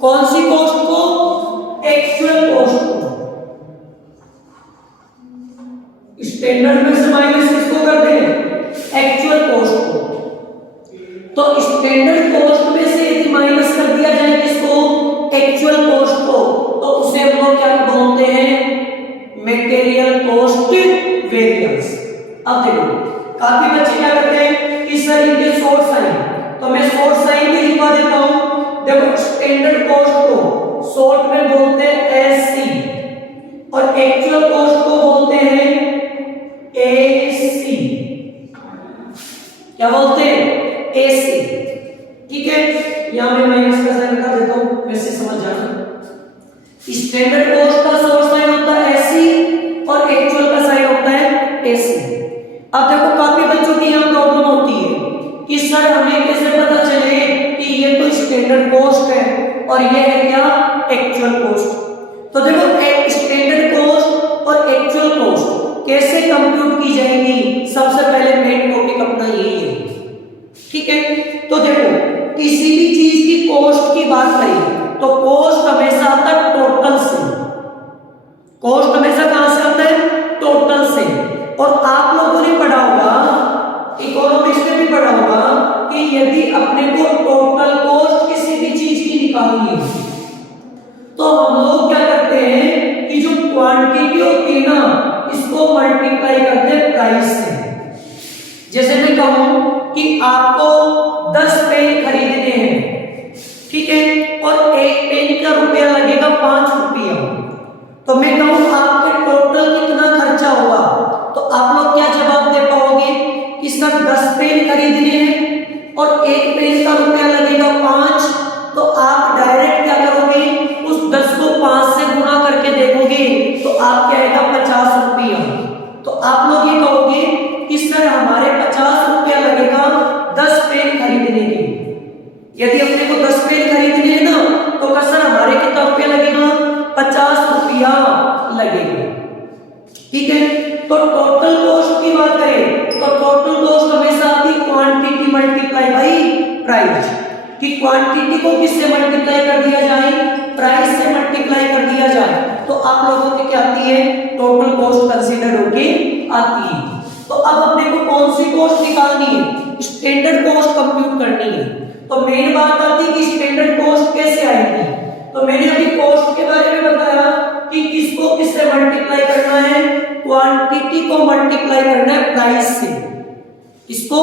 कौन सी कॉस्ट को, एक्चुअल कॉस्ट को, स्टैंडर्ड में से माइनस किसको करते हैं, एक्चुअल कॉस्ट को। तो स्टैंडर्ड कॉस्ट में से यदि माइनस कर दिया जाए किसको, एक्चुअल कॉस्ट को, तो उसे हम लोग क्या बोलते हैं, मटेरियल कॉस्ट वेरिएंस। अब देखो काफी बच्चे क्या करते हैं कि सर इनके शॉर्ट साइन, तो मैं शॉर्ट साइन भी लिखवा देता हूं। देखो स्टैंडर्ड कॉस्ट को शॉर्ट में बोलते हैं एससी और एक्चुअल कॉस्ट को बोलते हैं एसी। क्या बोलते हैं, एसी। ठीक है, यहां मैं माइनस का साइन लगा देता हूं, वैसे समझ जाना। स्टैंडर्ड कॉस्ट का शॉर्ट साइन होता है एसी और एक्चुअल का साइन होता है एसी। अब देखो काफी बच्चों की यहां प्रॉब्लम होती है कि सर हमें कैसे पता चले कि ये तो स्टैंडर्ड कॉस्ट है और ये है क्या, एक्चुअल कॉस्ट। तो देखो स्टैंडर्ड कॉस्ट और एक्चुअल कॉस्ट कैसे कंप्यूट की जाएगी, सबसे पहले मेन टॉपिक अपना यही है। ठीक है, तो देखो किसी भी चीज की कॉस्ट की बात करें तो कॉस्ट हमेशा आता है टोटल से। कॉस्ट हमेशा कहां से आता है, टोटल से। और आप लोगों ने पढ़ा होगा, इकोनॉमिक्स में भी पढ़ा होगा कि यदि अपने को टोटल कॉस्ट किसी भी चीज की निकालनी है तो हम लोग क्या करते हैं कि जो क्वांटिटी होती है ना, इसको मल्टीप्लाई करते हैं प्राइस से। जैसे मैं कहूं कि आपको 10 पेन खरीदने हैं, ठीक है, और एक पेन का रुपया लगेगा 5 रुपया, तो मैं कहूं आपके टोटल कितना खर्चा होगा, तो आप लोग क्या जवाब दे पाओगे कि सर 10 पेन खरीदने हैं और एक पेन का रुपया लगेगा 5, तो आप डायरेक्ट क्या करोगे, उस 10 को 5 से गुणा करके देखोगे तो आपके आएगा 50 रुपया। तो आप लोग ये कहोगे कि सर हमारे 50 रुपया लगेगा 10 पेन खरीदने के। यदि अपने को 10 पेन खरीदने हैं ना, तो सर हमारे कितना रुपया लगेगा, 50 रुपया लगेगा। ठीक है, तो टोटल कॉस्ट की बात करें तो टोटल कॉस्ट हमेशा आती क्वांटिटी मल्टीप्लाई बाई प्राइस। कि क्वांटिटी को किससे मल्टीप्लाई कर दिया जाए, प्राइस से मल्टीप्लाई कर दिया जाए, तो आप लोगों की क्या आती है, टोटल कॉस्ट कंसीडर होके आती है। तो अब अपने को कौन सी कॉस्ट निकालनी है, स्टैंडर्ड कॉस्ट कंप्यूट करनी है। तो मेन बात आती है कि स्टैंडर्ड कॉस्ट कैसे आएगी। तो मैंने अभी कॉस्ट के बारे में बताया कि किसको किससे मल्टीप्लाई करना है, क्वांटिटी को मल्टीप्लाई करना है प्राइस से। इसको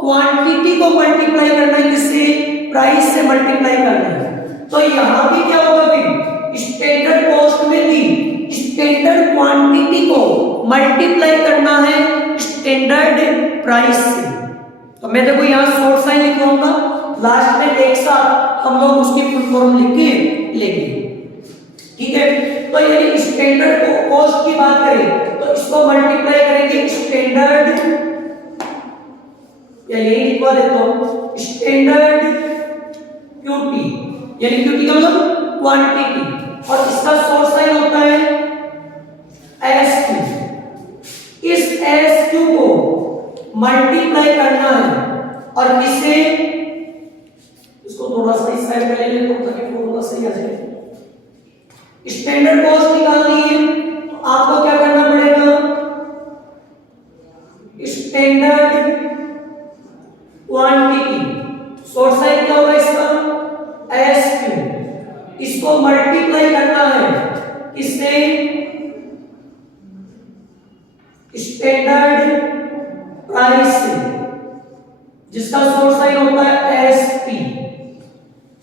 क्वांटिटी को मल्टीप्लाई करना है किससे, प्राइस से मल्टीप्लाई करना है। तो यहां भी क्या होगा, फिर स्टैंडर्ड कॉस्ट में भी स्टैंडर्ड क्वांटिटी को मल्टीप्लाई करना है स्टैंडर्ड प्राइस से। तो मैं देखो यहां शॉर्ट साइन लिखवाऊंगा, लास्ट में एक साथ हम लोग उसकी फुल फॉर्म लिख के लेंगे। ठीक है, तो यदि स्टैंडर्ड कॉस्ट की बात करें तो इसको मल्टीप्लाई करेंगे स्टैंडर्ड, या यही लिखवा देता हूं, स्टैंडर्ड क्यूटी, यानी क्यूटी का मतलब क्वांटिटी, और इसका सोर्स साइन होता है एस क्यू। इस एस क्यू को मल्टीप्लाई करना है और इसे, इसको थोड़ा सा इस साइड पे ले लेते हैं ताकि फॉर्मूला सही आ जाए। स्टैंडर्ड कॉस्ट निकालनी है तो आपको क्या करना पड़ेगा, स्टैंडर्ड क्वांटिटी, शॉर्ट साइन क्या होगा इसका, एस क्यू, इसको मल्टीप्लाई करना है इससे स्टैंडर्ड प्राइस से, जिसका शॉर्ट साइन होता है एस पी।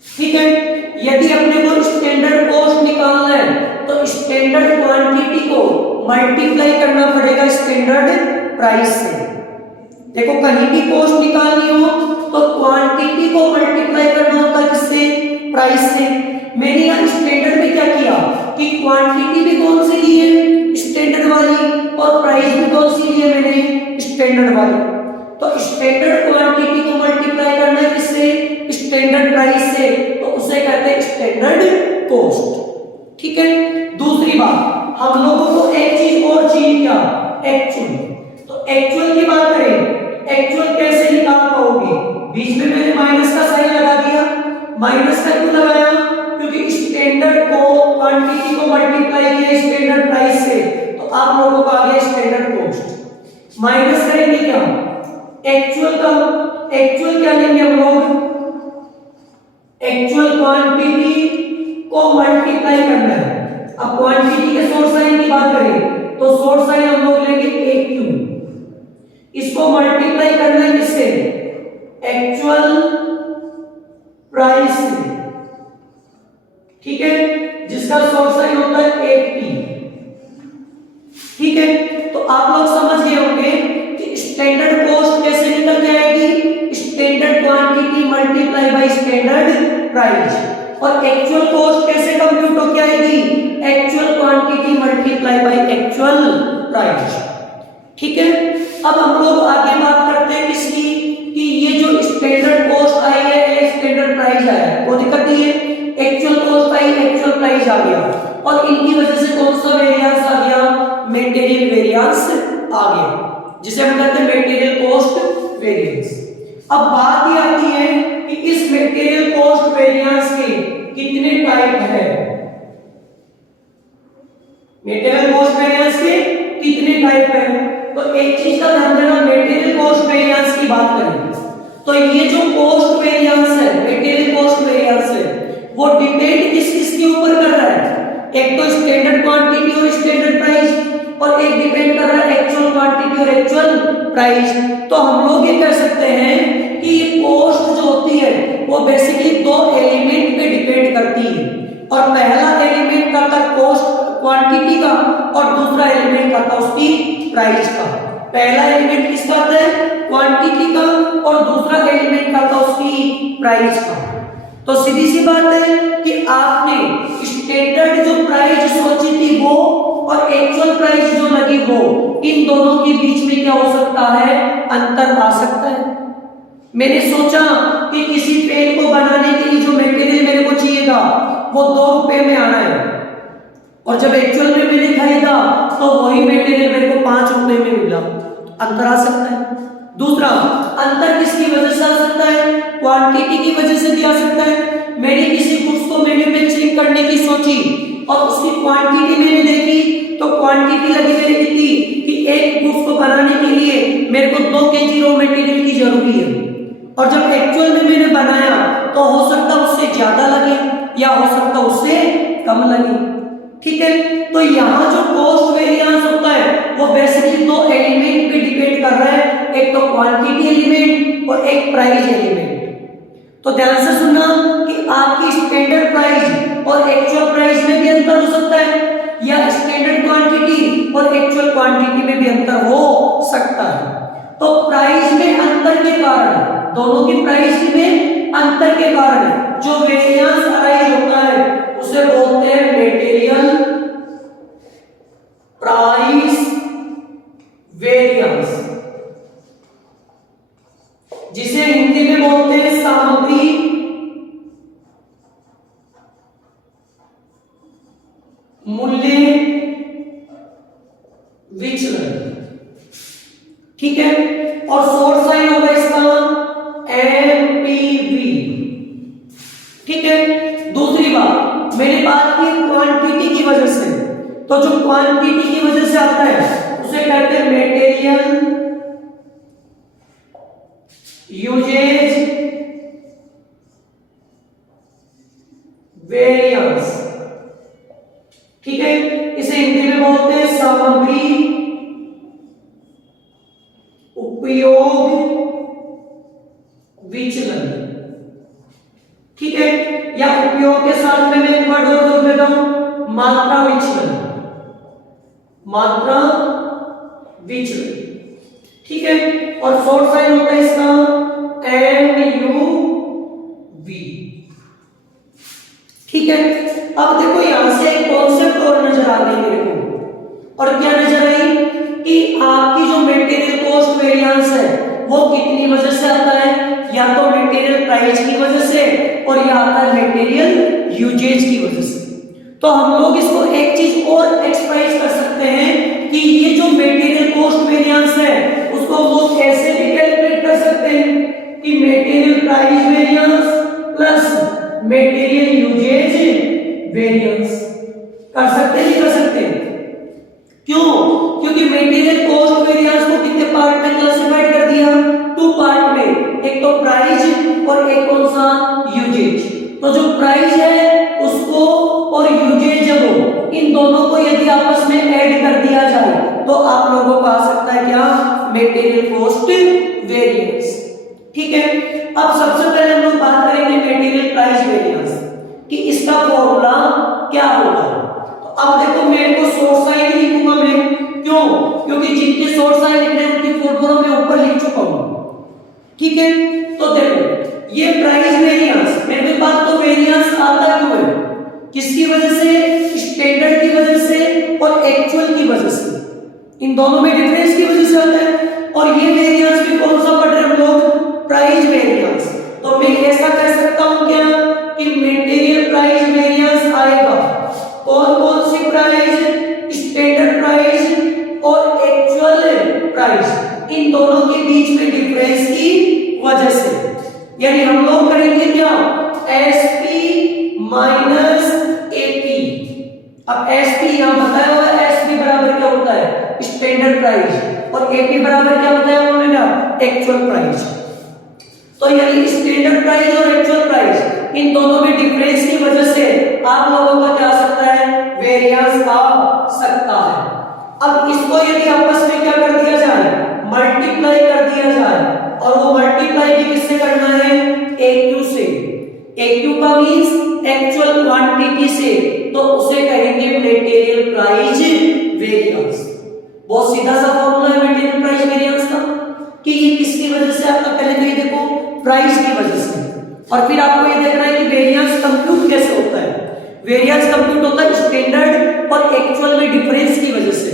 ठीक है, यदि अपने को स्टैंडर्ड कॉस्ट निकालना है तो स्टैंडर्ड क्वांटिटी को मल्टीप्लाई करना पड़ेगा स्टैंडर्ड प्राइस से। देखो कहीं भी कॉस्ट निकालनी हो तो क्वांटिटी को मल्टीप्लाई करना होता है किससे, प्राइस से। मैंने यहाँ स्टैंडर्ड में क्या किया कि क्वांटिटी भी कौन सी ली है, स्टैंडर्ड वाली, और प्राइस भी कौन सी ली है मैंने, स्टैंडर्ड वाली। तो स्टैंडर्ड क्वांटिटी को मल्टीप्लाई करना है किससे, स्टैंडर्ड प्राइस से, तो उसे कहते हैं स्टैंडर्ड कॉस्ट। ठीक है, दूसरी बात, हम लोगों को एक चीज और चाहिए, क्या, एक्चुअल। तो एक्चुअल की बात करें, एक्चुअल कैसे निकाल पाओगे, बीच में मैंने माइनस का साइन माइनस का क्यों लगाया? क्योंकि स्टैंडर्ड को क्वांटिटी को मल्टीप्लाई किया स्टैंडर्ड प्राइस से, तो आप लोगों को आ गया स्टैंडर्ड कॉस्ट। माइनस करेंगे क्या? एक्चुअल का, एक्चुअल क्या लेंगे हम लोग? एक्चुअल क्वांटिटी को मल्टीप्लाई करना है। अब क्वांटिटी के सोर्स साइन की बात करें तो सोर्स साइन हम लोग लेंगे ए क्यू, इसको मल्टीप्लाई करना है किससे? एक्चुअल प्राइस से, ठीक है, जिसका सोर्स साइन होता है ए पी। ठीक है, तो आप लोग समझ गए होंगे कि स्टैंडर्ड कॉस्ट कैसे निकल के आएगी? Standard quantity multiply by standard price. और एक्चुअल कॉस्ट कैसे कंप्यूट होके आएगी? Actual quantity multiply by actual price. ठीक है, अब हम लोग आगे बात करते हैं किसकी, कि ये जो स्टैंडर्ड कॉस्ट आई है, एक स्टैंडर्ड प्राइस आया है, कोई दिक्कत नहीं है। एक्चुअल कॉस्ट आई, एक्चुअल प्राइस आ गया, और इनकी वजह से कौन सा वेरिएंस आ गया? मटेरियल वेरिएंस आ गया, जिसे हम कहते हैं मटेरियल कॉस्ट वेरिएंस। अब बात ये आती है कि इस मटेरियल कॉस्ट वेरिएंस के कितने टाइप है? मटेरियल कॉस्ट वेरिएंस के कितने टाइप है? तो एक चीज का ध्यान देना, मटेरियल कॉस्ट वेरिएंस की बात करें तो ये जो कॉस्ट वेरिएंस है, मटेरियल कॉस्ट वेरिएंस है, वो डिपेंड किस किस के ऊपर कर रहा है? एक तो स्टैंडर्ड क्वांटिटी और स्टैंडर्ड प्राइस, और एक डिपेंड कर रहा है एक्चुअल क्वांटिटी और एक्चुअल प्राइस। तो हम लोग ये कह सकते हैं कि ये कॉस्ट जो होती है वो बेसिकली दो एलिमेंट पे डिपेंड करती है, और पहला एलिमेंट का था कॉस्ट क्वांटिटी का, और दूसरा एलिमेंट का था उसकी प्राइस का। पहला एलिमेंट किसका था? क्वांटिटी का, और दूसरा एलिमेंट का था उसकी प्राइस का। तो सीधी सी बात है कि आपने स्टैंडर्ड जो प्राइस सोची थी वो, और एक्चुअल प्राइस जो लगी वो, इन दोनों के बीच में क्या हो सकता है? अंतर आ सकता है। मैंने सोचा कि किसी पेन को बनाने के लिए जो मटेरियल मेरे को चाहिए था वो 2 रुपए में आना है, और जब एक्चुअल में मैंने खरीदा तो वही मटेरियल मेरे को 5 रुपए में मिला। अंतर आ सकता है। दूसरा अंतर किसकी वजह से आ सकता है? क्वांटिटी की वजह से भी आ सकता है। मैंने किसी गुड्स को मैन्युफैक्चरिंग करने की सोची और उसकी क्वांटिटी मैंने देखी, तो क्वांटिटी लगी मेरी कितनी कि एक गुड्स को बनाने के लिए मेरे को 2 केजी रॉ मटेरियल की जरूरी है, और जब एक्चुअल में मैंने बनाया तो हो सकता उससे ज्यादा लगे या हो सकता उससे कम लगे। ठीक है, तो यहाँ जो कॉस्ट वेरिएंस होता है वो बेसिकली 2 एलिमेंट पे डिपेंड कर रहा है, एक तो क्वांटिटी एलिमेंट और एक प्राइस एलिमेंट। तो ध्यान से सुनना कि आपकी स्टैंडर्ड प्राइस और एक्चुअल प्राइस में भी अंतर हो सकता है, या स्टैंडर्ड क्वांटिटी और एक्चुअल क्वांटिटी में भी अंतर हो सकता है। तो प्राइस में अंतर के कारण, दोनों की प्राइस में अंतर के कारण जो वेरिएंस अराइज होता है उसे बोलते हैं मटेरियल प्राइस वेरिएंस, जिसे हिंदी में बोलते हैं सामग्री मूल्य विचलन। ठीक है, और सोर्स साइन होगा इसका एमपीवी। ठीक है, दूसरी बात मैंने बात की क्वांटिटी की वजह से, तो जो क्वांटिटी की वजह से आता है उसे कहते हैं मटेरियल यूजेज वेरिएंस। ठीक है, इसे हिंदी में बोलते हैं सामग्री उपयोग विचलन। ठीक है, या उपयोग के साथ में मैं एक वर्ड और जोड़ देता हूं, मात्रा विचलन, मात्रा विचलन। ठीक है, और सोर्स साइन होता है इसका MUV। ठीक है, अब देखो यहां से एक कॉन्सेप्ट और नजर आ गई मेरे को, और क्या नजर आई कि आपकी जो मटेरियल कॉस्ट वेरिएंस है वो कितनी वजह से आता है? या तो मटेरियल प्राइस की वजह से, और या आता है मटेरियल यूजेज की वजह से। तो हम लोग इसको एक चीज और एक्सप्रेस कर सकते हैं कि ये जो मटेरियल कॉस्ट वेरिएंस है उसको हम लोग ऐसे भी कैलकुलेट कर सकते हैं कि material price variance plus material usage variance. कर सकते नहीं कर सकते? क्यों? क्योंकि मटेरियल कॉस्ट वेरिएंस को कितने पार्ट में क्लासिफाइड कर दिया? 2 पार्ट में, एक तो प्राइस और एक कौन सा? यूजेज। तो जो प्राइस है उसको और यूजेज जब हो, इन दोनों को यदि आपस में ऐड कर दिया जाए तो आप लोगों को आ सकता है क्या? Material cost variance. ठीक है, अब सबसे पहले हम लोग बात करेंगे मटेरियल प्राइस वेरिएंस कि इसका फॉर्मूला क्या होगा। तो अब देखो मेरे को शॉर्ट साइन ही लिखूंगा मैं, क्यों? क्योंकि जिनके शॉर्ट साइन लिखने हैं उनकी फॉर्मूला मैं ऊपर लिख चुका हूं। ठीक है, तो देखो ये प्राइस वेरिएंस, मेरे पास तो वेरिएंस आता क्यों है? किसकी वजह से? स्टैंडर्ड की वजह से और एक्चुअल की वजह से, इन दोनों में डिफरेंस की वजह से आता है। और ये वेरिएंस भी कौन सा पढ़ रहे हैं हम लोग? Price variance. तो मैं ऐसा कह सकता हूं क्या कि मटेरियल प्राइस वेरिएंस आएगा कौन कौन सी प्राइस? स्टैंडर्ड प्राइस और एक्चुअल प्राइस, इन दोनों के बीच में डिफरेंस की वजह से। यानी हम लोग करेंगे क्या? SP minus AP. अब एसपी यहां बताया हुआ है, एसपी बराबर क्या होता है? स्टैंडर्ड प्राइस, और एपी बराबर क्या बताया हुआ है? Actual price. तो यानी स्टैंडर्ड प्राइस और एक्चुअल प्राइस, इन दोनों में डिफरेंस की वजह से आप लोगों का क्या आ सकता है? वेरिएंस आ सकता है। अब इसको यदि आपस में क्या कर दिया जाए? मल्टीप्लाई कर दिया जाए, और वो मल्टीप्लाई भी किससे करना है? एक्यू से। एक्यू का मींस एक्चुअल क्वांटिटी से, तो उसे कहेंगे मटेरियल प्राइस वेरिएंस। बहुत सीधा सा फॉर्मूला है मटेरियल प्राइस वेरिएंस का कि ये किसकी वजह से आता? पहले तो ये देखो प्राइस की वजह से, और फिर आपको ये देखना है कि वेरिएंस कंप्यूट कैसे होता है। वेरिएंस कंप्यूट होता है स्टैंडर्ड और एक्चुअल में डिफरेंस की वजह से।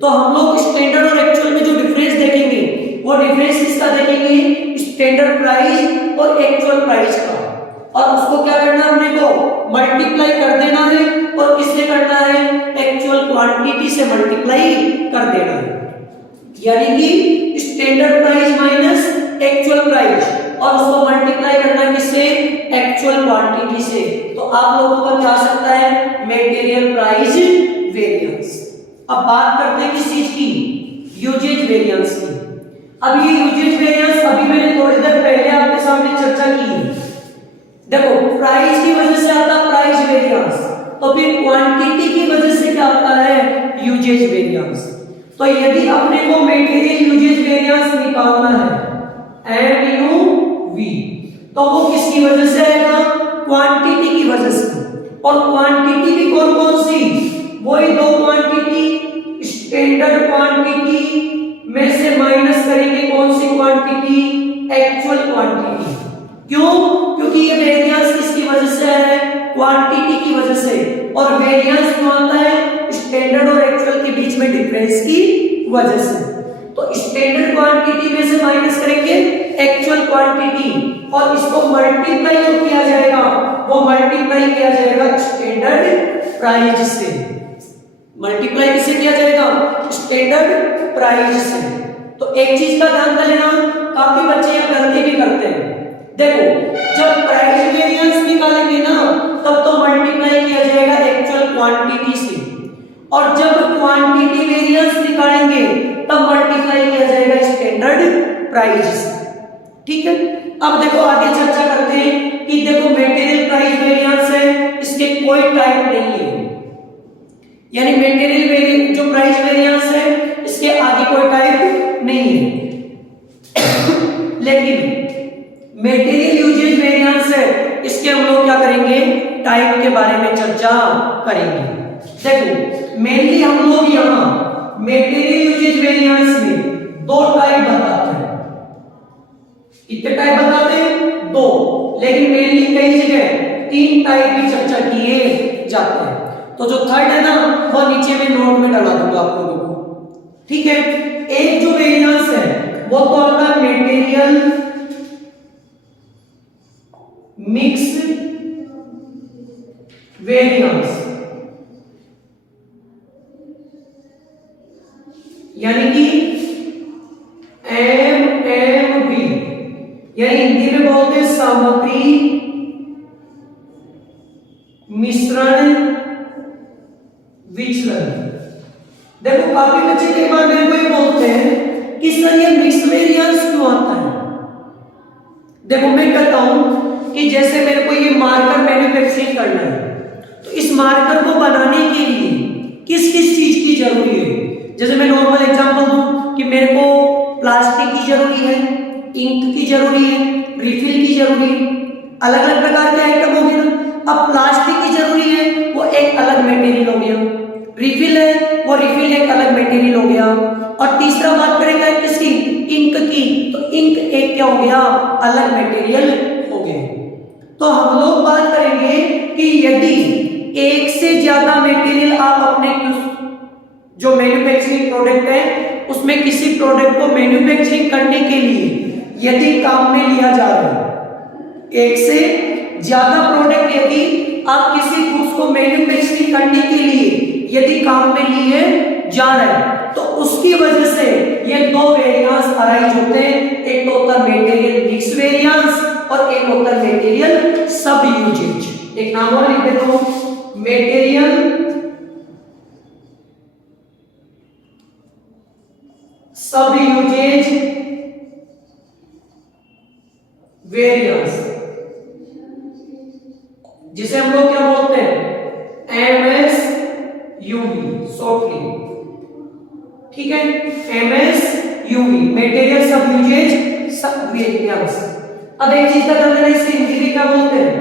तो हम लोग स्टैंडर्ड और एक्चुअल में जो डिफरेंस देखेंगे वो डिफरेंस किसका देखेंगे? स्टैंडर्ड प्राइस और एक्चुअल प्राइस का, और उसको क्या करना है? अपने को मल्टीप्लाई कर देना है, और किससे करना है? एक्चुअल क्वांटिटी से मल्टीप्लाई कर देना है। यानी कि standard price minus actual price, और उसको मल्टीप्लाई करना किससे? एक्चुअल क्वांटिटी से। तो आप लोगों का क्या आ सकता है? Material price variance. अब बात करते हैं किस चीज की? यूजेज वेरिएंस की। अब ये यूजेज वेरिएंस अभी मैंने थोड़ी देर पहले आपके सामने चर्चा की। देखो प्राइस की वजह से आता प्राइस वेरिएंस, तो फिर क्वांटिटी की वजह से क्या आता है? Usage variance. तो यदि अपने को मटेरियल यूजेज वेरिएंस निकालना है MUV, तो वो किसकी वजह से आएगा? क्वांटिटी की वजह से। और क्वांटिटी भी कौन कौन सी? वही दो क्वांटिटी, स्टैंडर्ड क्वांटिटी में से माइनस करेंगे कौन सी क्वांटिटी? Actual quantity. क्यों? क्योंकि ये वेरिएंस किसकी वजह से है? क्वांटिटी की वजह से। और वेरिएंस क्यों आता है? स्टैंडर्ड और एक्चुअल के बीच में डिफरेंस की वजह से। तो स्टैंडर्ड क्वांटिटी में से माइनस करेंगे एक्चुअल क्वांटिटी, और इसको मल्टीप्लाई जो किया जाएगा वो मल्टीप्लाई किया जाएगा स्टैंडर्ड प्राइस से। मल्टीप्लाई किससे किया जाएगा? स्टैंडर्ड प्राइस से। तो एक चीज का ध्यान देना, काफी बच्चे यह गलती भी करते हैं। देखो जब प्राइस वेरिएंस निकालेंगे ना तब तो मल्टीप्लाई किया जाएगा एक्चुअल क्वांटिटी से, और जब क्वांटिटी वेरिएंस निकालेंगे तब मल्टीप्लाई किया जाएगा स्टैंडर्ड प्राइस से। ठीक है, अब देखो आगे चर्चा करते हैं कि देखो मटेरियल प्राइस वेरिएंस है, इसके कोई टाइप नहीं है। यानी मटेरियल वेरिएंस जो प्राइस वेरिएंस है इसके आगे कोई टाइप नहीं है। लेकिन मटेरियल यूजेज वेरिएंस है, इसके हम लोग क्या करेंगे? टाइप के बारे में चर्चा करेंगे। देखो मेनली हम लोग यहां मटेरियल यूजेज वेरिएंस में दो टाइप बताते हैं। कितने टाइप बताते हैं? दो, लेकिन मेनली कई जगह 3 टाइप की चर्चा किए जाते हैं। तो जो थर्ड है ना वो नीचे में नोट में डाला दूंगा आप लोगों को। ठीक है, एक जो वेरिएंस है वो तो आपका मटेरियल मिक्स वेरिएंस, यानी कि MMV, यानी हिंदी में बोलते हैं सामग्री मिश्रण विचलन। देखो काफी बच्चे कई बार मेरे को ये बोलते हैं कि सर ये मिक्स वेरिएंस क्यों आता है। देखो मैं कहता हूं कि जैसे मेरे को ये मार्कर मैन्युफैक्चरिंग करना है, तो इस मार्कर को बनाने के लिए किस किस चीज की जरूरी है। जैसे मैं नॉर्मल एग्जांपल दूं कि मेरे को प्लास्टिक की जरूरी है, इंक की जरूरी है, रिफिल की जरूरी है, अलग अलग प्रकार के आइटम हो गए ना। अब प्लास्टिक की जरूरी है, वो एक अलग मटेरियल हो गया, रिफिल है वो रिफिल एक अलग मटेरियल हो गया, और तीसरा बात करेंगे किसकी, इंक की, तो इंक एक क्या हो गया, अलग मटेरियल हो गया। तो हम लोग बात करेंगे कि यदि एक से ज्यादा मटेरियल आप अपने जो मैन्युफैक्चरिंग प्रोडक्ट है उसमें किसी प्रोडक्ट को मैन्युफैक्चरिंग करने के लिए यदि काम में लिया जा रहा है, एक से ज्यादा प्रोडक्ट यदि आप किसी गुड्स को मैन्युफैक्चरिंग करने के लिए यदि काम में लिए जा रहे हैं, तो उसकी वजह से ये दो वेरिएंस अराइज होते हैं। एक तो होता है मटेरियल मिक्स वेरिएंस और एक होता है मटेरियल सब यूजेज। एक नाम और लिख देता हूं, मटेरियल सब यूजेज वेरिएंस, जिसे हम लोग क्या बोलते हैं, MSUV शॉर्टली। ठीक है, MSUV मटेरियल सब यूजेज सब वेरिएंस। अब एक चीज का ध्यान देना, इसे हिंदी में क्या बोलते हैं,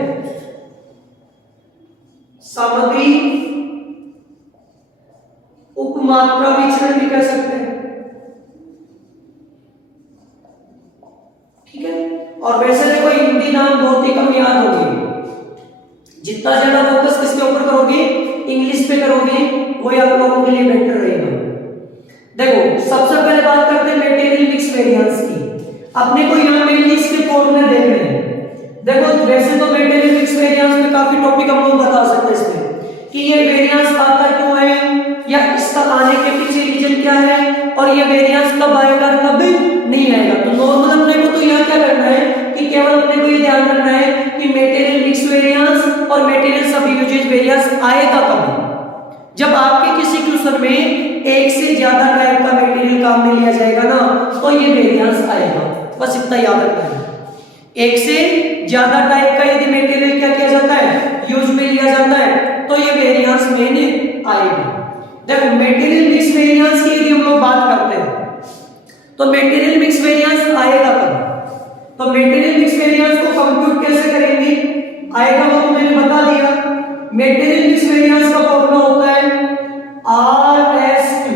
सामग्री उपमात्रा विचरण भी कह सकते हैं। ठीक है, और वैसे देखो हिंदी नाम बहुत ही कम याद होगी, जितना ज्यादा फोकस किसके ऊपर करोगे, इंग्लिश पे करोगे, वो आप लोगों के लिए बेटर रहेगा। देखो सबसे पहले बात करते हैं मटेरियल मिक्स वेरिएंस की। अपने को यहां मेनली इसके फॉर्मूले देखने हैं। देखो वैसे तो मटेरियल मिक्स वेरिएंस में काफी टॉपिक हम लोग बता सकते हैं इसमें कि ये वेरिएंस आता क्यों है, या इसका आने के पीछे रीजन क्या है, और ये वेरिएंस कब आएगा कब नहीं आएगा। तो नॉर्मल अपने को तो यहां क्या करना है कि केवल अपने को ये ध्यान रखना है कि मटेरियल मिक्स वेरिएंस और मटेरियल सब यूजेज वेरिएंस आएगा कब, जब आपके किसी क्वेश्चन में एक से ज्यादा टाइप का मटेरियल काम में लिया जाएगा ना, तो ये वेरिएंस आएगा। बस इतना याद रखना है, एक से ज्यादा टाइप का यदि मटेरियल क्या किया जाता है, यूज में लिया जाता है, तो ये वेरिएंस में आएगा। देखो मटेरियल मिक्स वेरिएंस की यदि हम लोग बात करते हैं, तो मटेरियल मिक्स वेरिएंस आएगा कब, तो मटेरियल मिक्स वेरिएंस को कंप्यूट कैसे करेंगे, आएगा वो तो मैंने बता दिया। मटेरियल मिक्स वेरिएंस का फॉर्मूला होता है RS2,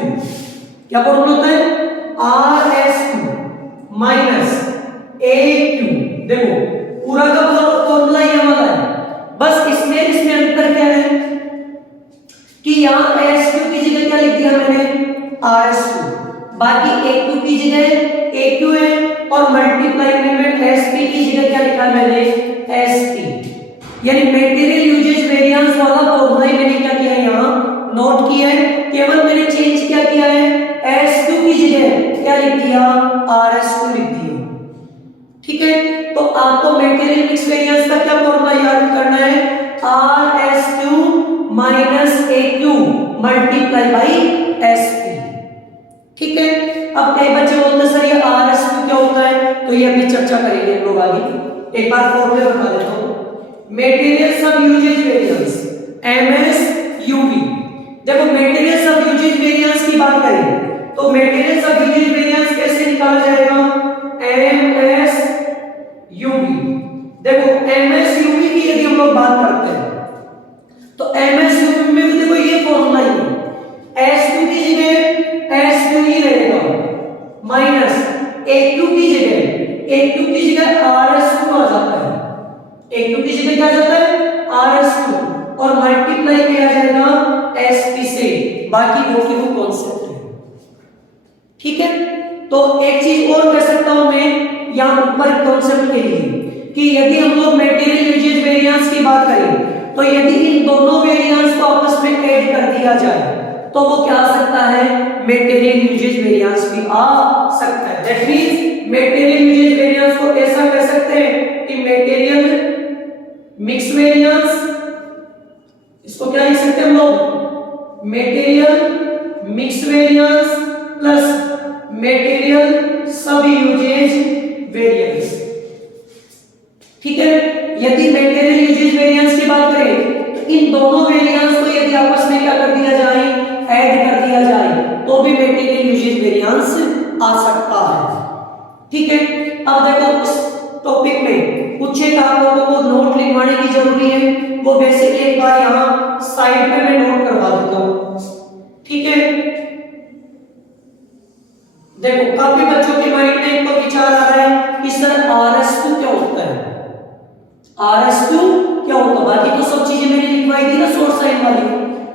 क्या फॉर्मूला होता है, RS2 माइनस AQ। देखो पूरा का फॉर्मूला ये वाला है, बस इसमें अंतर क्या है कि यहाँ S2 की जगह क्या लिख दिया मैंने, RS2, बाकी AQ की जगह AQ है, और मल्टीप्लाई में SP की जगह क्या लिखा मैंने, SP। यानी मटेरियल यूजेज वेरिएंस वाला फॉर्मूला ही मैंने क्या किया है, यहाँ नोट किया है, केवल मैंने चेंज क्या किया है, S2 की जगह क्या लिख दिया, RS2 लिख दिया। ठीक है, तो आपको मटेरियल मिक्स वेरिएंस का क्या फॉर्मूला याद करना है, RS2 minus AQ multiply by SP। ठीक है, अब कई बच्चे बोलते हैं सर ये RS2 क्या होता है, तो ये अभी चर्चा करेंगे हम लोग आगे। एक बार फॉर्मूला बता देता हूं, मटेरियल सब यूजेज वेरिएंस MSUV। देखो मटेरियल सब यूजेज वेरिएंस की बात करें तो मटेरियल सब यूजेज वेरिएंस कैसे निकाला जाएगा, MSUV। देखो MSUV की यदि हम लोग बात करते हैं तो MSUV में भी देखो ये फॉर्मूला ही है, S2 की जगह S2 ही रहेगा, माइनस AQ की जगह RS2 आ जाता है, AQ की जगह क्या आ जाता है, RS2, और मल्टीप्लाई किया जाएगा SP से, बाकी वो की वो कॉन्सेप्ट है। ठीक है, तो एक चीज और कह सकता हूं मैं यहां ऊपर कॉन्सेप्ट के लिए कि यदि हम लोग मटेरियल यूजेज वेरिएंस की बात करें तो यदि इन दोनों वेरिएंस को आपस में ऐड कर दिया जाए तो वो क्या आ सकता है, मटेरियल यूजेज वेरिएंस भी आ सकता है। That means material usage variance को ऐसा कह सकते हैं कि मटेरियल मिक्स वेरिएंस थे हम लोग material mix variance plus material सब यूजेज वेरिएंस। ठीक है, यदि मेटेरियल यूजेज वेरिएंस की बात करें तो इन दोनों वेरिएंस को यदि आपस में क्या कर दिया जाए, ऐड कर दिया जाए, तो भी मेटेरियल यूजेज वेरिएंस आ सकता है। ठीक है, अब देखो इस टॉपिक में कुछ एक आप लोगों को नोट लिखवाने की जरूरी है, वो बेसिकली एक बार यहाँ साइड पे मैं नोट करवा देता हूँ। ठीक है, देखो काफी बच्चों के माइंड में एक तो विचार आ रहा है कि सर RS2 क्या होता है, RS2 क्या होता है, बाकी तो सब चीजें मैंने लिखवाई थी ना सोर्स साइन वाली।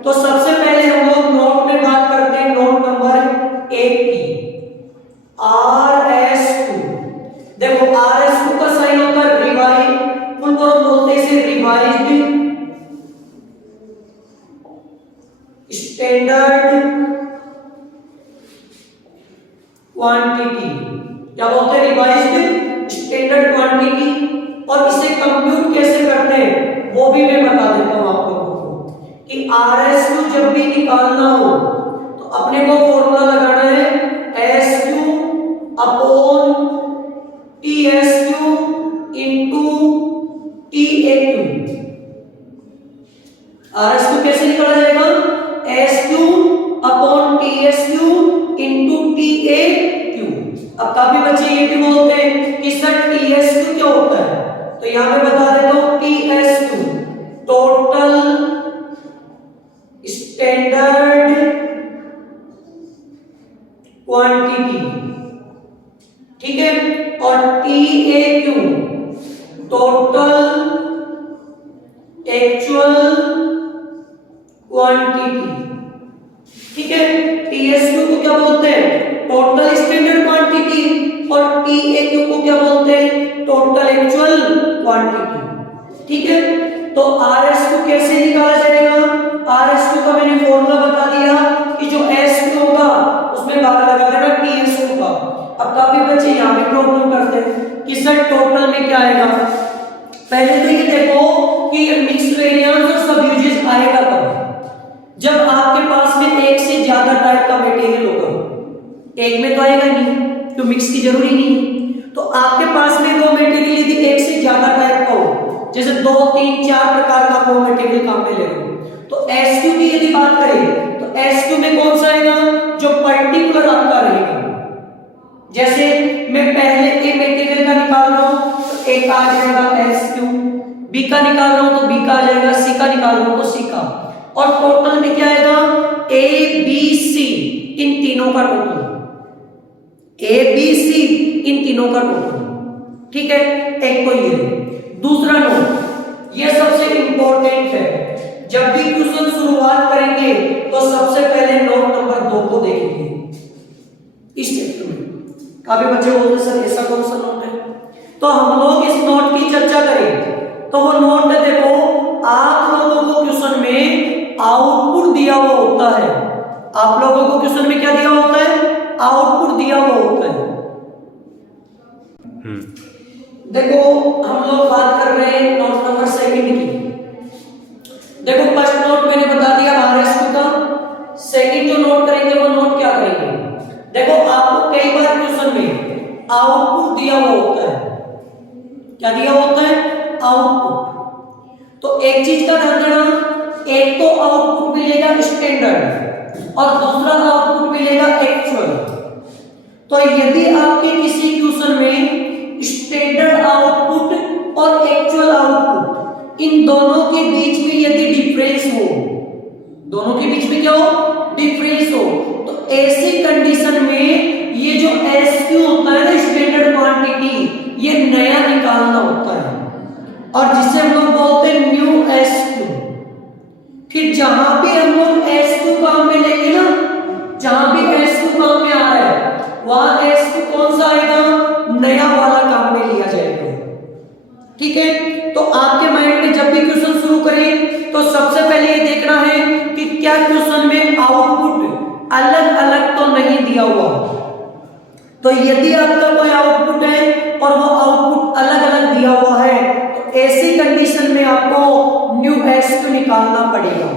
तो सबसे पहले हम लोग नोट में बात करते हैं, नोट नंबर 1 की RS2। देखो RS2 का साइन होता है रिवाइज, फुल फॉर्म बोलते हैं इसे रिवाइज्ड स्टैंडर्ड क्वांटिटी, क्या बोलते हैं, रिवाइज्ड स्टैंडर्ड क्वांटिटी। और इसे कंप्यूट कैसे करते हैं वो भी मैं बता देता हूं आप लोगों को कि RS2 जब भी निकालना हो तो अपने को फॉर्मूला लगाना है SQ upon TSQ into TAQ। RS2 कैसे निकाला जाएगा, SQ upon TSQ into TAQ। अब काफी बच्चे ये भी बोलते हैं कि सर TSQ क्या होता है, तो यहां पे बता देता हूं TSQ टोटल स्टैंडर्ड क्वांटिटी। ठीक है, और TAQ टोटल एक्चुअल क्वांटिटी। ठीक है, TSQ को क्या बोलते हैं, टोटल स्टैंडर्ड क्वांटिटी, और TAQ को क्या बोलते हैं, टोटल एक्चुअल क्वांटिटी। ठीक है, तो RS2 कैसे निकाला जाएगा, RS2 का मैंने फॉर्मूला बता दिया कि जो SQ होगा उसमें भाग लगा देना TSQ का। अब काफी बच्चे यहां भी प्रॉब्लम करते हैं कि सर टोटल में क्या आएगा। पहले तो ये देखो कि मिक्स वेरिएंस और सब यूजेज आएगा कब, जब आपके पास में एक से ज्यादा टाइप का मटेरियल होगा। एक में तो आएगा नहीं, तो मिक्स की जरूरी नहीं है। तो आपके पास में दो मटेरियल यदि एक से ज्यादा टाइप का हो, जैसे 2, 3, 4 प्रकार का वो मटेरियल काम में ले लो, तो SQ की यदि बात करें तो SQ में कौन सा आएगा, जो पर्टिकुलर आपका रहेगा। जैसे मैं पहले ए मटेरियल का निकाल रहा हूं तो एक आ जाएगा SQ, बी का निकाल रहा हूं तो बी का आ जाएगा, सी का निकाल रहा हूं तो सी का, और टोटल में क्या आएगा A B C, इन तीनों का टोटल, A B C इन तीनों का टोटल। ठीक है, एक तो ये। दूसरा नोट, ये सबसे इंपॉर्टेंट है, जब भी क्वेश्चन शुरुआत करेंगे तो सबसे पहले नोट नंबर 2 को देखेंगे। इस चैप्टर में काफी बच्चे बोलते सर ऐसा कौन सा नोट है, तो हम लोग इस नोट की चर्चा करें। तो वो नोट है, देखो आप लोगों को क्वेश्चन में आउटपुट दिया हुआ होता है, आप लोगों को क्वेश्चन में क्या दिया होता है, आउटपुट दिया हुआ होता है। देखो हम लोग बात कर रहे हैं नोट नंबर 2 की। देखो फर्स्ट नोट मैंने बता दिया RS2 का, सेकंड जो नोट करेंगे वो नोट क्या करेंगे, देखो आपको कई बार क्वेश्चन में आउटपुट दिया हुआ होता है, क्या दिया होता है, आउटपुट। तो एक चीज का ध्यान देना, एक तो आउटपुट मिलेगा स्टैंडर्ड और दूसरा आउटपुट मिलेगा एक्चुअल। तो यदि आपके किसी क्वेश्चन में स्टैंडर्ड आउटपुट और एक्चुअल आउटपुट इन दोनों के बीच में यदि डिफरेंस हो, दोनों के बीच में क्या हो, डिफरेंस हो, तो ऐसी कंडीशन में ये जो SQ होता है ना स्टैंडर्ड क्वांटिटी, ये नया निकालना होता है, और जिसे हम लोग बोलते हैं न्यू SQ। फिर जहां भी हम लोग SQ काम में लेंगे ना, जहां भी SQ काम में आ रहा है वहां SQ कौन सा आएगा, नया वाला काम में लिया जाएगा। ठीक है, तो आपके माइंड में जब भी क्वेश्चन शुरू करें तो सबसे पहले ये देखना है कि क्या क्वेश्चन में आउटपुट अलग अलग तो नहीं दिया हुआ। तो यदि आपका कोई आउटपुट है और वो आउटपुट अलग अलग दिया हुआ है तो ऐसी कंडीशन में आपको न्यू SQ निकालना पड़ेगा।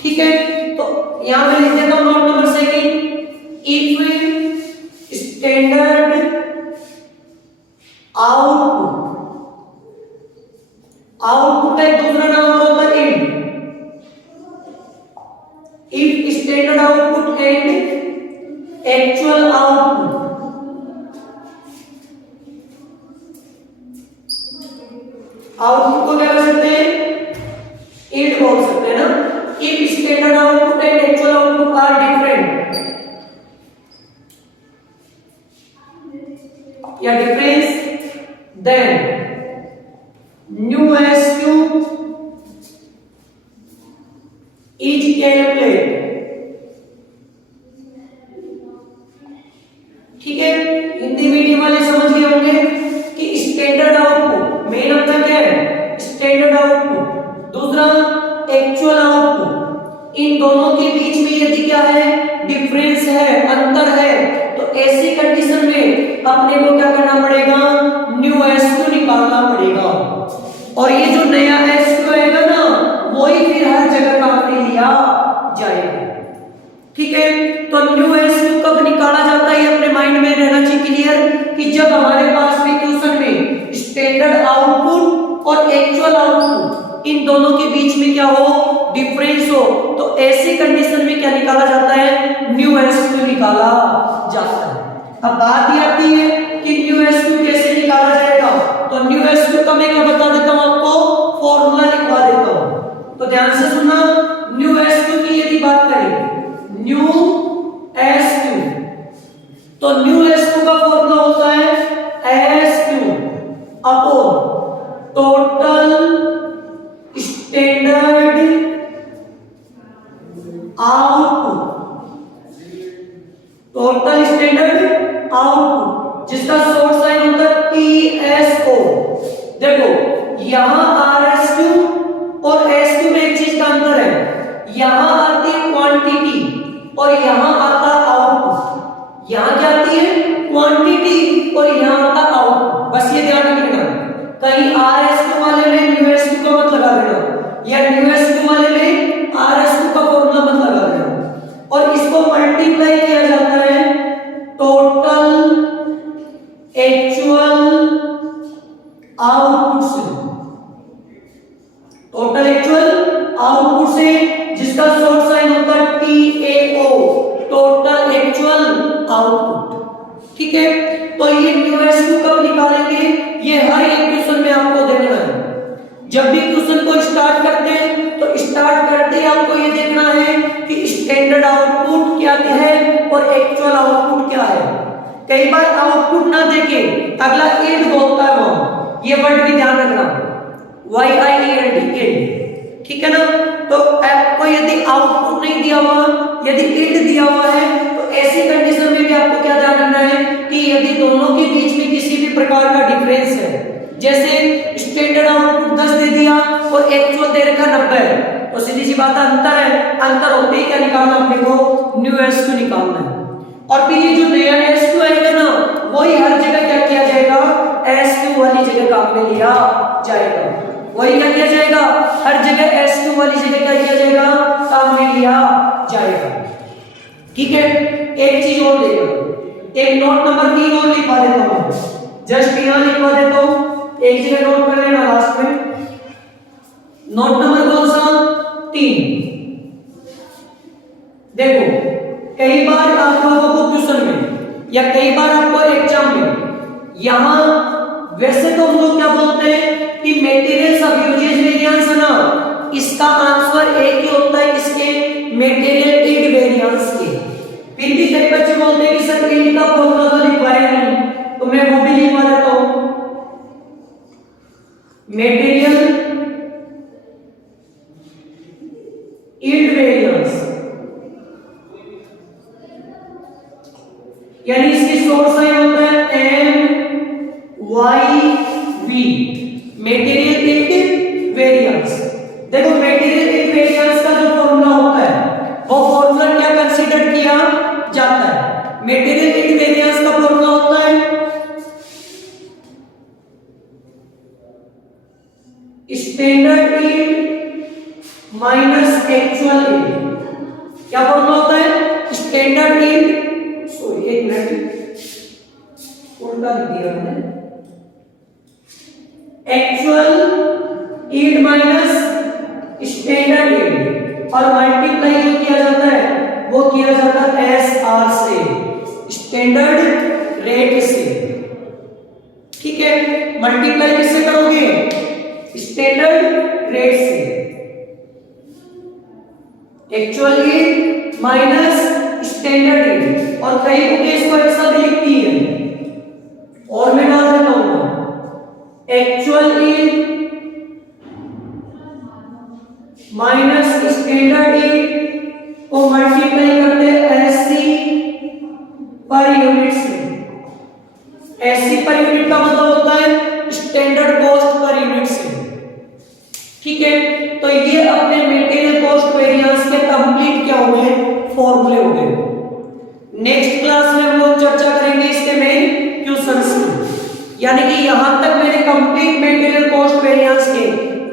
ठीक है, तो यहां मैं लिख देता हूं note number second, if standard output का एक दूसरा नाम होता है and, if standard output and actual output, output को क्या कर सकते हैं, एंड बोल सकते हैं ना, if standard output and actual output are different या difference, then new SQ is calculate. ठीक है, हिंदी मीडियम वाले समझ गए होंगे कि स्टैंडर्ड आउटपुट मेन अपना क्या है, स्टैंडर्ड आउटपुट, दूसरा एक्चुअल आउटपुट, इन दोनों के बीच में यदि क्या है, डिफरेंस है, अंतर है, तो ऐसी कंडीशन में अपने को क्या करना पड़ेगा, न्यू एसक्यू निकालना पड़ेगा, और ये जो नया एसक्यू आएगा ना वही फिर हर जगह काम में लिया जाएगा। ठीक है, तो न्यू एसक्यू कब निकाला जाता है, ये अपने माइंड में रहना चाहिए क्लियर, कि जब हमारे पास में क्वेश्चन में स्टैंडर्ड आउटपुट और एक्चुअल आउटपुट इन दोनों के बीच में क्या हो, डिफरेंस हो, तो ऐसी कंडीशन में क्या निकाला जाता है, न्यू एसक्यू निकाला जाता है। अब बात ये आती है कि न्यू एसक्यू कैसे निकाला जाएगा, तो न्यू एसक्यू का मैं क्या बता देता हूं आपको, फॉर्मूला लिखवा देता हूं, तो ध्यान से सुनना। न्यू एसक्यू की यदि बात करें, न्यू एसक्यू, तो न्यू एसक्यू का फॉर्मूला होता है SQ upon total standard output, total standard output जिसका सोर्स साइन होता है टीएसओ। देखो यहां आरएसक्यू और एसक्यू में एक चीज का अंतर है, यहां आती है क्वांटिटी और यहां आता आउटपुट, यहां क्या आती है क्वांटिटी और यहां आता आउटपुट, बस ये ध्यान रखना, कहीं आरएसक्यू वाले में न्यू एसक्यू का मत लगा देना, या न्यू एसक्यू वाले में आरएसक्यू का फॉर्मूला मत लगा देना, और इसको मल्टीप्लाई किया जाता है टोटल एक्चुअल आउटपुट से, टोटल एक्चुअल आउटपुट से जिसका शॉर्ट साइन होता है टीएओ, टोटल एक्चुअल आउटपुट। ठीक है, तो ये न्यू एसक्यू कब निकालेंगे, ये हर एक क्वेश्चन में आपको देने वाला है। जब भी क्वेश्चन को स्टार्ट करते हैं तो स्टार्ट करते ही आपको ये देखना है कि स्टैंडर्ड आउटपुट क्या है और एक्चुअल आउटपुट क्या है। कई बार आउटपुट ना देके अगला एंड बोलता है वो, ये वर्ड भी ध्यान रखना, YIEND एंड, ठीक है ना। तो आपको यदि आउटपुट नहीं दिया हुआ, यदि एंड दिया हुआ है, तो ऐसी कंडीशन में भी आपको क्या ध्यान रखना है कि यदि दोनों के बीच में किसी भी प्रकार का डिफरेंस है, जैसे स्टैंडर्ड आउटपुट 10 दे दिया और एक्चुअल दे रखा 90, तो सीधी सी बात है अंतर है, अंतर होते ही क्या निकालना अपने को, न्यू एसक्यू निकालना है। और फिर ये जो नया एसक्यू आएगा ना वही हर जगह क्या किया जाएगा, एसक्यू वाली जगह काम में लिया जाएगा, वही क्या किया जाएगा, हर जगह एसक्यू वाली जगह क्या किया जाएगा, काम में लिया जाएगा। ठीक है, एक चीज और देगा, एक नोट नंबर 3 और लिखवा देता हूं, जस्ट यहां लिखवा देता हूं, एक जगह नोट कर लेना लास्ट में। नोट नंबर कौन सा, 3। देखो कई बार आप लोगों को क्वेश्चन में या कई बार आपको एग्जाम में यहां वैसे तो हम लोग क्या बोलते हैं कि मटेरियल सब यूजेज वेरिएंस है ना, इसका आंसर एक ही होता है, किसके, मटेरियल एड वेरिएंस के। फिर भी कई बच्चे बोलते हैं कि सर एड का फॉर्मूला तो लिखवाया नहीं, तो मैं वो भी लिखवा देता हूं, मटेरियल एड वेरिएंस, यानी इसकी सोर्स साइन होता है MYV, मटेरियल एड वेरिएंस। देखो मटेरियल एड वेरिएंस का जो फॉर्मूला होता है वो फॉर्मूला क्या कंसीडर किया जाता है, मटेरियल एड वेरिएंस का फॉर्मूला होता है standard yield minus actual yield. क्या फॉर्मूला होता है? स्टैंडर्ड यील्ड, सॉरी एक मिनट उल्टा लिख दिया मैंने, actual yield minus standard yield और मल्टीप्लाई जो किया जाता है वो किया जाता है एसआर से, स्टैंडर्ड रेट से। ठीक है, मल्टीप्लाई किससे करोगे? स्टैंडर्ड रेट से। Actual yield minus standard yield, और कई बुकें इसको ऐसा भी लिखती है और मैं डाल देता हूं, actual yield minus standard yield को मल्टीप्लाई करते हैं एससी पर यूनिट से। एससी पर यूनिट का मतलब होता है स्टैंडर्ड कॉस्ट पर यूनिट से। ठीक है, तो ये अपने मटेरियल कॉस्ट वेरिएंस के कंप्लीट क्या हो गए? फॉर्मूले हो गए। नेक्स्ट क्लास में हम लोग चर्चा करेंगे इसके मेन क्वेश्चंस की, यानी कि यहां तक मैंने कंप्लीट मटेरियल कॉस्ट वेरिएंस के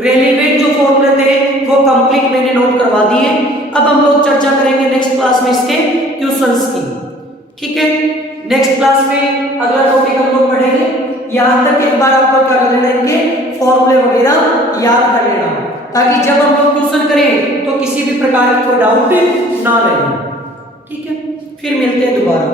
रेलेवेंट जो फॉर्मूले थे वो कंप्लीट मैंने नोट करवा दिए। अब हम लोग चर्चा करेंगे नेक्स्ट क्लास में इसके क्वेश्चंस की। ठीक है, नेक्स्ट क्लास में अगला टॉपिक हम लोग पढ़ेंगे। यहां तक एक बार आपको क्या कर लेना, इनके फॉर्मूले वगैरह याद कर लेना, ताकि जब हम लोग क्वेश्चन करें तो किसी भी प्रकार की कोई डाउट ना रहे। ठीक है, फिर मिलते हैं दोबारा।